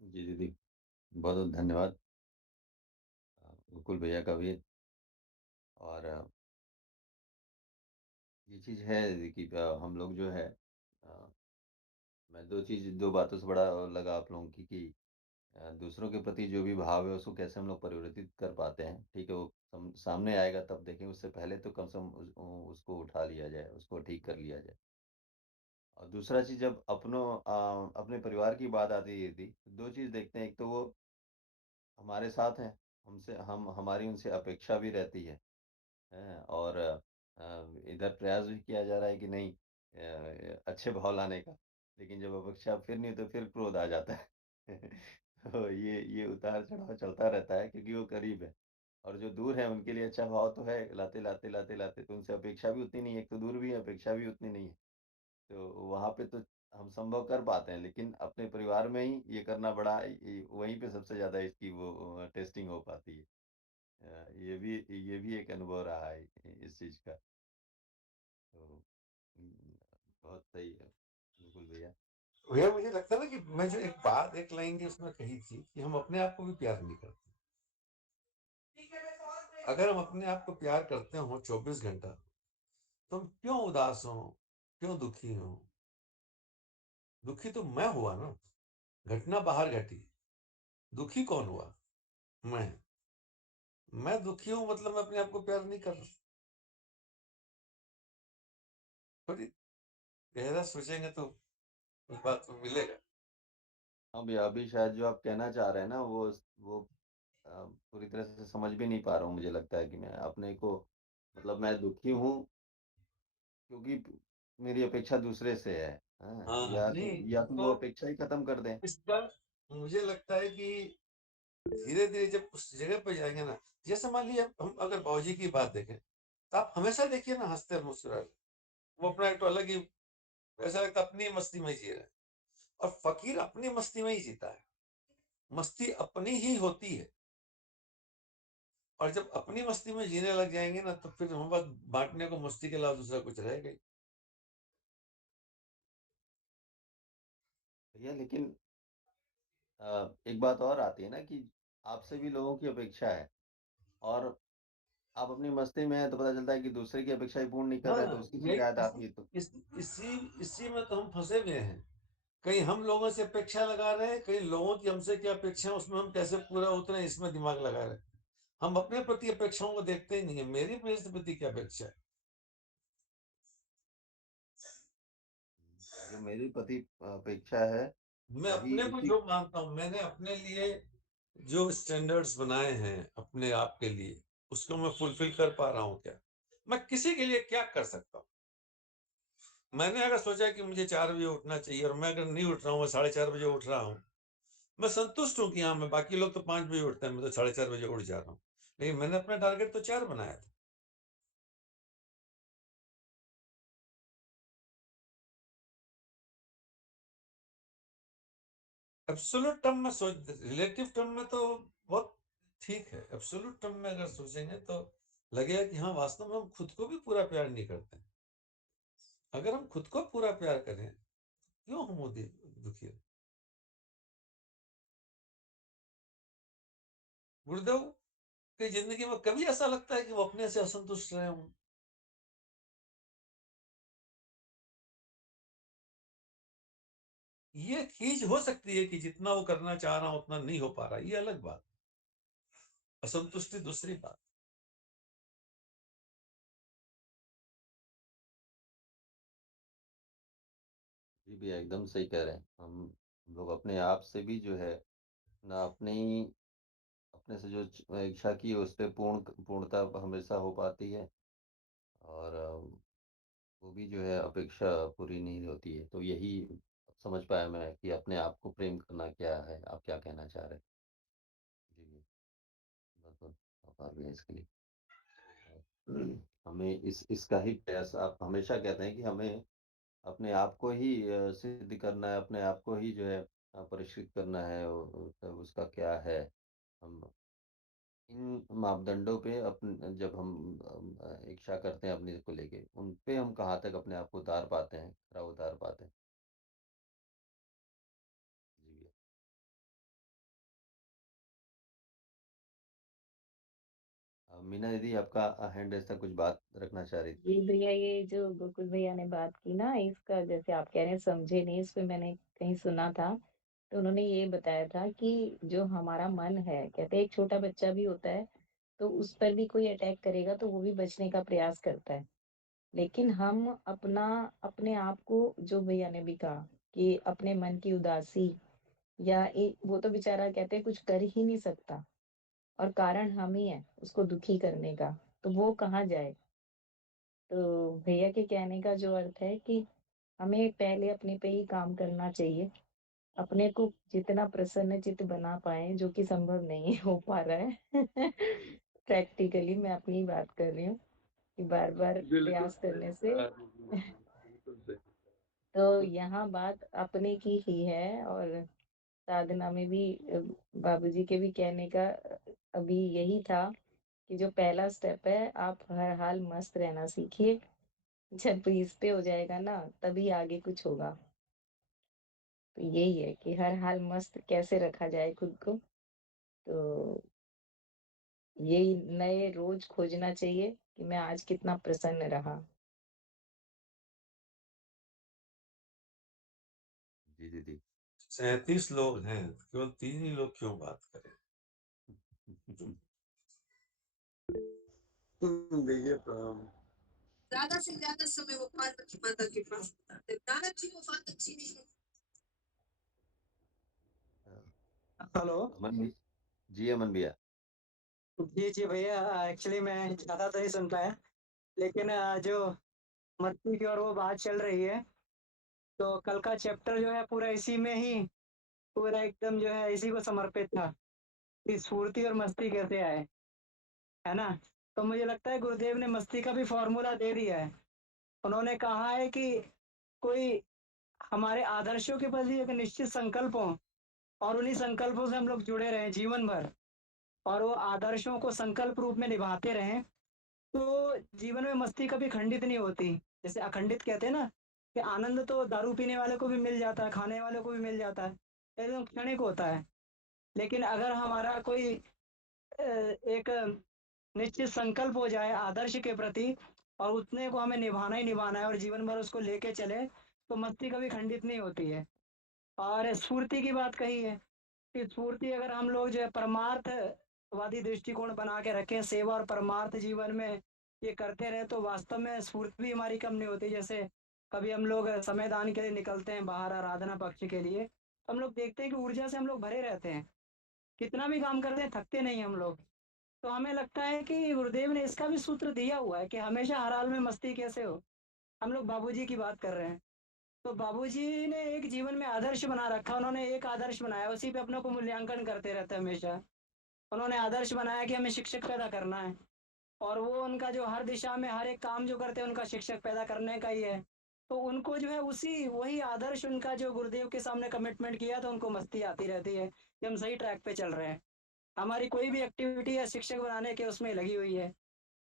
जी दीदी, बहुत-बहुत धन्यवाद गोकुल भैया का भी। और ये चीज़ है कि हम लोग जो है, अ, मैं 2 बातों से बड़ा लगा आप लोगों की कि दूसरों के प्रति जो भी भाव है उसको कैसे हम लोग परिवर्तित कर पाते हैं। ठीक है, वो सामने आएगा तब देखेंगे, उससे पहले तो कम से कम उसको उठा लिया जाए, उसको ठीक कर लिया जाए। और दूसरा चीज़, जब अपने परिवार की बात आती है थी, 2 चीज़ देखते हैं। एक तो वो हमारे साथ हैं, हमसे हमारी उनसे अपेक्षा भी रहती है। हैं? और इधर प्रयास भी किया जा रहा है कि नहीं, अच्छे भाव लाने का, लेकिन जब अपेक्षा फिर नहीं तो फिर क्रोध आ जाता है। तो ये उतार-चढ़ाव चलता रहता है क्योंकि वो करीब है और जो दूर है उनके लिए अच्छा भाव तो है, लाते-लाते तो उनसे अपेक्षा भी उतनी नहीं है, एक तो दूर भी है, अपेक्षा भी उतनी नहीं है। तो वहाँ पे तो हम संभव कर पाते हैं, लेकिन अपने परिवार में ही ये करना बड़ा वहीं पे सबसे ज़्यादा इसकी वो टेस्टिंग हो पाती है। ये भी एक अनुभव रहा है इस चीज़ का। तो बहुत सही है, बिल्कुल भैया। भैया मुझे लगता है ना कि मैं जो एक लाइन थी उसमें कही थी कि हम अपने आप को भी प्यार नहीं करते। अगर हम अपने आप को प्यार करते हो 24 घंटा, तो हम क्यों उदास हो, क्यों दुखी हो? दुखी तो मैं हुआ ना, घटना बाहर घटी, दुखी कौन हुआ? मैं दुखी हूं, मतलब मैं अपने आप को प्यार नहीं कर रहा। थोड़ी गहरा सोचेंगे तो इस बात को मिलेगा। हाँ भैया, अभी शायद जो आप कहना चाह रहे हैं ना, वो पूरी तरह से समझ भी नहीं पा रहा हूँ। मुझे लगता है कि मैं अपने को, मतलब मैं दुखी हूँ क्योंकि मेरी अपेक्षा दूसरे से है, हाँ, हाँ, नहीं या तो वो तो अपेक्षा ही खत्म कर दें। इसका मुझे लगता है कि धीरे-धीरे जब उस जगह पे जाएँगे ना, जैसे मान लीजिए हम अगर बाबूजी की बात देखें, तो आप हमेशा देखिए ना हँसते और मुस्कुराए। वो अपना एक तो अलग ही ऐसा लगता है अपनी मस्ती में जी रहे हैं और फ़कीर अपनी मस्ती में ही जीता है। मस्ती अपनी ही होती है और जब अपनी मस्ती में जीने लग जाएँगे ना, तो फिर हमारे पास बाँटने को मस्ती के अलावा दूसरा कुछ रहेगा ही। भैया लेकिन एक बात और आती है ना कि आपसे भी लोगों की अपेक्षा है और आप अपनी मस्ती में हैं तो पता चलता है कि दूसरे की अपेक्षा ही पूर्ण नहीं कर रहे हैं तो हाँ, उसकी यही शिकायत आती है तो इस इसी इसी में तो हम फँसे हुए हैं। कहीं हम लोगों से अपेक्षा लगा रहे हैं, कहीं लोगों की हमसे क्या अपेक्षा है उसमें हम कैसे पूरा उतरे इसमें दिमाग लगा रहे हैं। हम अपने प्रति अपेक्षाओं को देखते ही नहीं है, मेरी मेरे प्रति क्या अपेक्षा है? जो मेरी प्रति अपेक्षा है मैं वही अपने को उसी। जो मानता हूँ, मैंने अपने लिए जो स्टैंडर्ड्स बनाए हैं अपने आप के लिए, उसको मैं फुलफिल कर पा रहा हूँ क्या? मैं किसी के लिए क्या कर सकता हूँ? मैंने अगर सोचा कि मुझे 4 बजे उठना चाहिए और मैं अगर नहीं उठ रहा हूँ, मैं 4:30 बजे उठ रहा हूँ, मैं संतुष्ट हूँ कि हाँ, मैं बाकी लोग तो 5 बजे उठते हैं, मैं तो 4:30 बजे उठ जा रहा हूँ। लेकिन मैंने अपना टारगेट तो 4 बनाया था। एब्सोल्यूट टर्म में सोच रिलेटिव टर्म में तो बहुत ठीक है। एब्सोल्यूट टर्म में अगर सोचेंगे तो लगेगा कि हाँ, वास्तव में हम खुद को भी पूरा प्यार नहीं करते हैं। अगर हम खुद को पूरा प्यार करें, क्यों हम वो दुखी हैं? गुरुदेव की ज़िंदगी में कभी ऐसा लगता है कि वो अपने से असंतुष्ट रहे हों? ये चीज़ हो सकती है कि जितना वो करना चाह रहा हूँ, उतना नहीं हो पा रहा, ये अलग बात। असंतुष्टि दूसरी बात। जी भैया एकदम सही कह रहे हैं। हम लोग अपने आप से भी जो है ना अपनी अपने से जो इच्छा की है उस पे पूर्णता हमेशा हो पाती है और वो भी जो है अपेक्षा पूरी नहीं होती है। तो यही समझ पाया मैं कि अपने आप को प्रेम करना क्या है, आप क्या कहना चाह रहे हैं? जी, जी। बहुत-बहुत आभार भैया इसके लिए। हमें इसका ही प्रयास आप हमेशा कहते हैं कि हमें अपने आप को ही सिद्ध करना है, अपने आप को ही जो है परिष्कृत करना है तब उसका क्या है? हम इन मापदंडों पे जब हम इच्छा करते हैं अपने को लेके, उन पे हम कहाँ तक अपने आप को उतार पाते हैं, खरा उतार पाते हैं। जी भैया। मीना दीदी आपका हैंड ऐसा कुछ बात रखना चाह रही थी। जी भैया, ये जो गोकुल भैया ने बात की ना, इसका जैसे आप कह रहे हैं समझे नहीं, इस पे मैंने कहीं सुना था, तो उन्होंने ये बताया था कि जो हमारा मन है, कहते हैं एक छोटा बच्चा भी होता है, तो उस पर भी कोई अटैक करेगा तो वो भी बचने का प्रयास करता है। लेकिन हम अपने आप को, जो भैया ने भी कहा कि अपने मन की उदासी या वो तो बेचारा कहते हैं कुछ कर ही नहीं सकता और कारण हम ही हैं उसको दुखी करने का, तो वो कहाँ जाए? तो भैया के कहने का जो अर्थ है कि हमें पहले अपने पे ही काम करना चाहिए। अपने को जितना प्रसन्नचित्त बना पाएँ, जो कि संभव नहीं हो पा रहा है। प्रैक्टिकली मैं अपनी बात कर रही हूँ कि बार-बार बिल्कुल प्रयास सही करने से कहा दीदी ने, बिल्कुल सही। तो यहाँ बात अपने की ही है और साधना में भी बाबूजी के भी कहने का अभी यही था कि जो पहला स्टेप है, आप हर हाल मस्त रहना सीखिए। जब इस पे हो जाएगा ना, तभी आगे कुछ होगा। तो यही है कि हर हाल मस्त कैसे रखा जाए खुद को, तो यही नए रोज खोजना चाहिए कि मैं आज कितना प्रसन्न रहा। जी दीदी। 37 लोग हैं, केवल 3 ही लोग क्यों बात करें? देखिए ज्यादा से ज्यादा समय वो पार्वती माता के पास बिताते। नारद जी को बात अच्छी नहीं लगी। हेलो। अमन भी जी अमन भैया। जी जी भैया, एक्चुअली मैं ज़्यादा तो नहीं सुन पाया, लेकिन जो मस्ती की और वो बात चल रही है, तो कल का चैप्टर जो है पूरा इसी में ही पूरा एकदम जो है इसी को समर्पित था कि स्फूर्ति और मस्ती कैसे आए, है ना? तो मुझे लगता है गुरुदेव ने मस्ती का भी फॉर्मूला दे दिया है। उन्होंने कहा है कि कोई हमारे आदर्शों के प्रति एक निश्चित संकल्प हो और उन्हीं संकल्पों से हम लोग जुड़े रहें जीवन भर और वो आदर्शों को संकल्प रूप में निभाते रहें, तो जीवन में मस्ती कभी खंडित नहीं होती। जैसे अखंडित कहते हैं ना कि आनंद तो दारू पीने वाले को भी मिल जाता है, खाने वाले को भी मिल जाता है, एकदम क्षणिक होता है। लेकिन अगर हमारा कोई एक निश्चित संकल्प हो जाए आदर्श के प्रति और उतने को हमें निभाना ही निभाना है और जीवन भर उसको लेके चले, तो मस्ती कभी खंडित नहीं होती है। और स्फूर्ति की बात कही है कि स्फूर्ति अगर हम लोग जो है परमार्थवादी दृष्टिकोण बना के रखें, सेवा और परमार्थ जीवन में ये करते रहे, तो वास्तव में स्फूर्ति भी हमारी कम नहीं होती। जैसे कभी हम लोग समय दान के लिए निकलते हैं बाहर आराधना पक्ष के लिए, तो हम लोग देखते हैं कि ऊर्जा से हम लोग भरे रहते हैं, कितना भी काम करते हैं थकते नहीं हम लोग। तो हमें लगता है कि गुरुदेव ने इसका भी सूत्र दिया हुआ है कि हमेशा हर हाल में मस्ती कैसे हो। हम लोग बाबूजी की बात कर रहे हैं, तो बाबूजी ने एक जीवन में आदर्श बना रखा, उन्होंने एक आदर्श बनाया, उसी पे अपनों को मूल्यांकन करते रहते हैं हमेशा। उन्होंने आदर्श बनाया कि हमें शिक्षक पैदा करना है और वो उनका जो हर दिशा में हर एक काम जो करते हैं उनका शिक्षक पैदा करने का ही है। तो उनको जो है उसी वही आदर्श उनका जो गुरुदेव के सामने कमिटमेंट किया, तो उनको मस्ती आती रहती है कि हम सही ट्रैक पे चल रहे हैं, हमारी कोई भी एक्टिविटी है शिक्षक बनाने के उसमें लगी हुई है।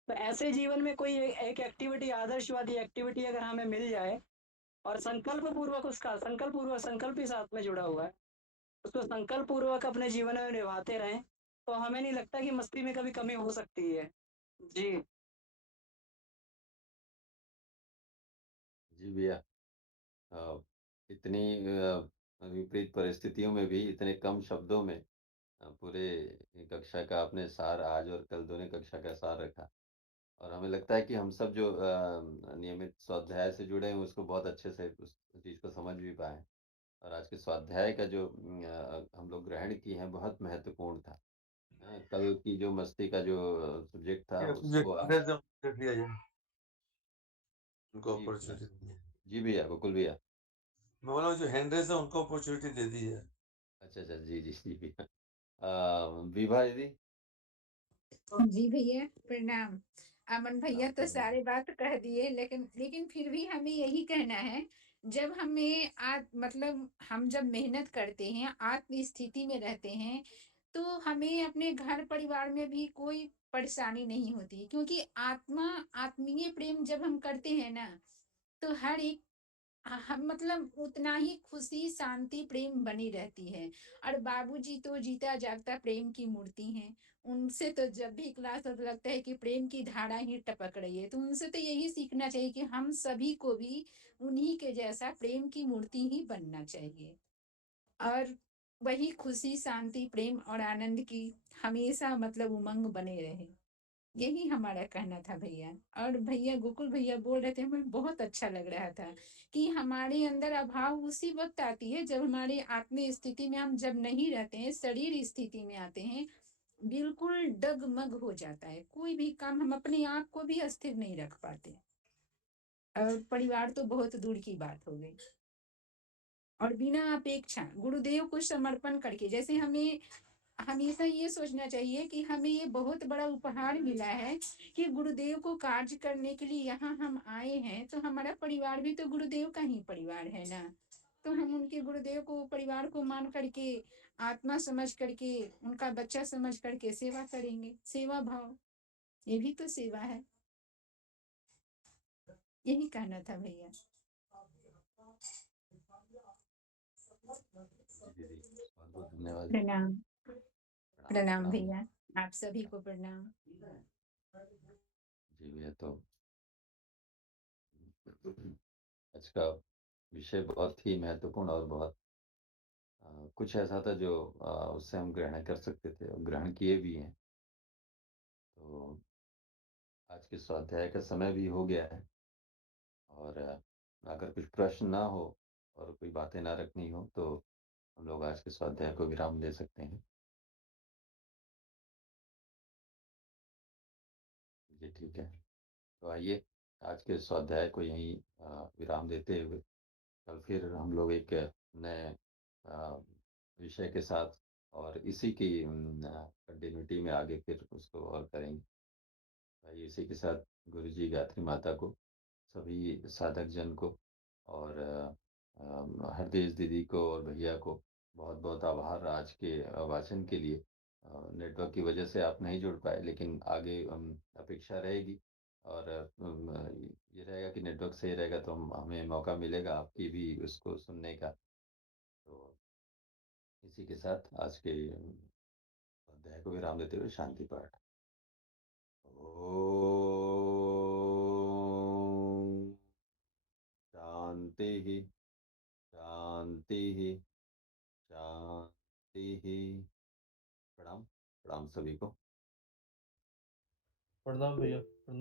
तो ऐसे जीवन में कोई एक एक्टिविटी आदर्शवादी एक्टिविटी अगर हमें मिल जाए और संकल्प पूर्वक उसका संकल्प ही साथ में जुड़ा हुआ है, उसको संकल्प पूर्वक अपने जीवन में निभाते रहें, तो हमें नहीं लगता कि मस्ती में कभी कमी हो सकती है। जी। जी भैया। अ, इतनी विपरीत परिस्थितियों में भी इतने कम शब्दों में पूरे कक्षा का आपने सार आज और कल दोनों कक्षा का सार रखा। और हमें लगता है कि हम सब जो नियमित स्वाध्याय से जुड़े हैं उसको बहुत अच्छे से उस चीज़ को समझ भी पाए। और आज के स्वाध्याय का जो हम लोग ग्रहण किए हैं बहुत महत्वपूर्ण था। कल की जो मस्ती का जो सब्जेक्ट था उसको आज। लिया जाए उनको जी भैया। अपॉर्चुनिटी। जी भैया, गोकुल भैया। मैं बोला जो हैंड रेस है उनको अपॉर्चुनिटी दे दी है। अच्छा अच्छा, जी जी जी भैया। विभा दीदी। जी भैया प्रणाम। अमन भैया तो प्रणाम सारे बात कह दिए, लेकिन फिर भी हमें यही कहना है, जब हमें मतलब हम जब मेहनत करते हैं, आत्म स्थिति में रहते हैं, तो हमें अपने घर परिवार में भी कोई परेशानी नहीं होती, क्योंकि आत्मीय प्रेम जब हम करते हैं ना, तो हर एक हम मतलब उतना ही खुशी शांति प्रेम बनी रहती है। और बाबूजी तो जीता जागता प्रेम की मूर्ति हैं। उनसे तो जब भी क्लास हो तो लगता है कि प्रेम की धारा ही टपक रही है, तो उनसे तो यही सीखना चाहिए कि हम सभी को भी उन्हीं के जैसा प्रेम की मूर्ति ही बनना चाहिए। और वही खुशी शांति प्रेम और आनंद की हमेशा मतलब उमंग बने रहे, यही हमारा कहना था भैया। और भैया गोकुल भैया बोल रहे थे, हमें बहुत अच्छा लग रहा था कि हमारे अंदर अभाव उसी वक्त आती है जब हमारी आत्म स्थिति में हम जब नहीं रहते हैं, शरीर स्थिति में आते हैं, बिल्कुल डगमग हो जाता है, कोई भी काम हम अपने आप को भी अस्थिर नहीं रख पाते, और परिवार तो बहुत दूर की बात हो गई। और बिना अपेक्षा गुरुदेव को समर्पण करके, जैसे हमें हमेशा ये सोचना चाहिए कि हमें ये बहुत बड़ा उपहार मिला है कि गुरुदेव को कार्य करने के लिए यहाँ हम आए हैं, तो हमारा परिवार भी तो गुरुदेव का ही परिवार है ना। तो हम उनके गुरुदेव को परिवार को मान करके, आत्मा समझ करके, उनका बच्चा समझ करके सेवा करेंगे। सेवा भाव, ये भी तो सेवा है। यही कहना था भैया। जी दीदी, बहुत बहुत धन्यवाद। प्रणाम। प्रणाम प्रणाम। भैया, आप सभी को प्रणाम। जी भैया। तो आज का विषय बहुत ही महत्वपूर्ण और बहुत कुछ ऐसा था जो उससे हम ग्रहण कर सकते थे और ग्रहण किए भी हैं। तो आज के स्वाध्याय का समय भी हो गया है और अगर कुछ प्रश्न ना हो और कोई बातें ना रखनी हो तो हम लोग आज के स्वाध्याय को विराम दे सकते हैं। जी ठीक है। तो आइए आज के स्वाध्याय को यहीं विराम देते हुए कल फिर हम लोग एक नए विषय के साथ और इसी की कंटिन्यूटी में आगे फिर उसको और करेंगे। भाई इसी के साथ गुरु जी, गायत्री माता को, सभी साधक जन को और हरदेश दीदी को और भैया को बहुत बहुत आभार आज के वाचन के लिए। नेटवर्क की वजह से आप नहीं जुड़ पाए, लेकिन आगे अपेक्षा रहेगी और ये रहेगा कि नेटवर्क सही रहेगा तो हमें मौका मिलेगा आपकी भी उसको सुनने का। तो इसी के साथ आज के अध्याय को विराम देते हुए शांति पाठ। ओम शांति शांति शांति। प्रणाम प्रणाम सभी को। प्रणाम भैया।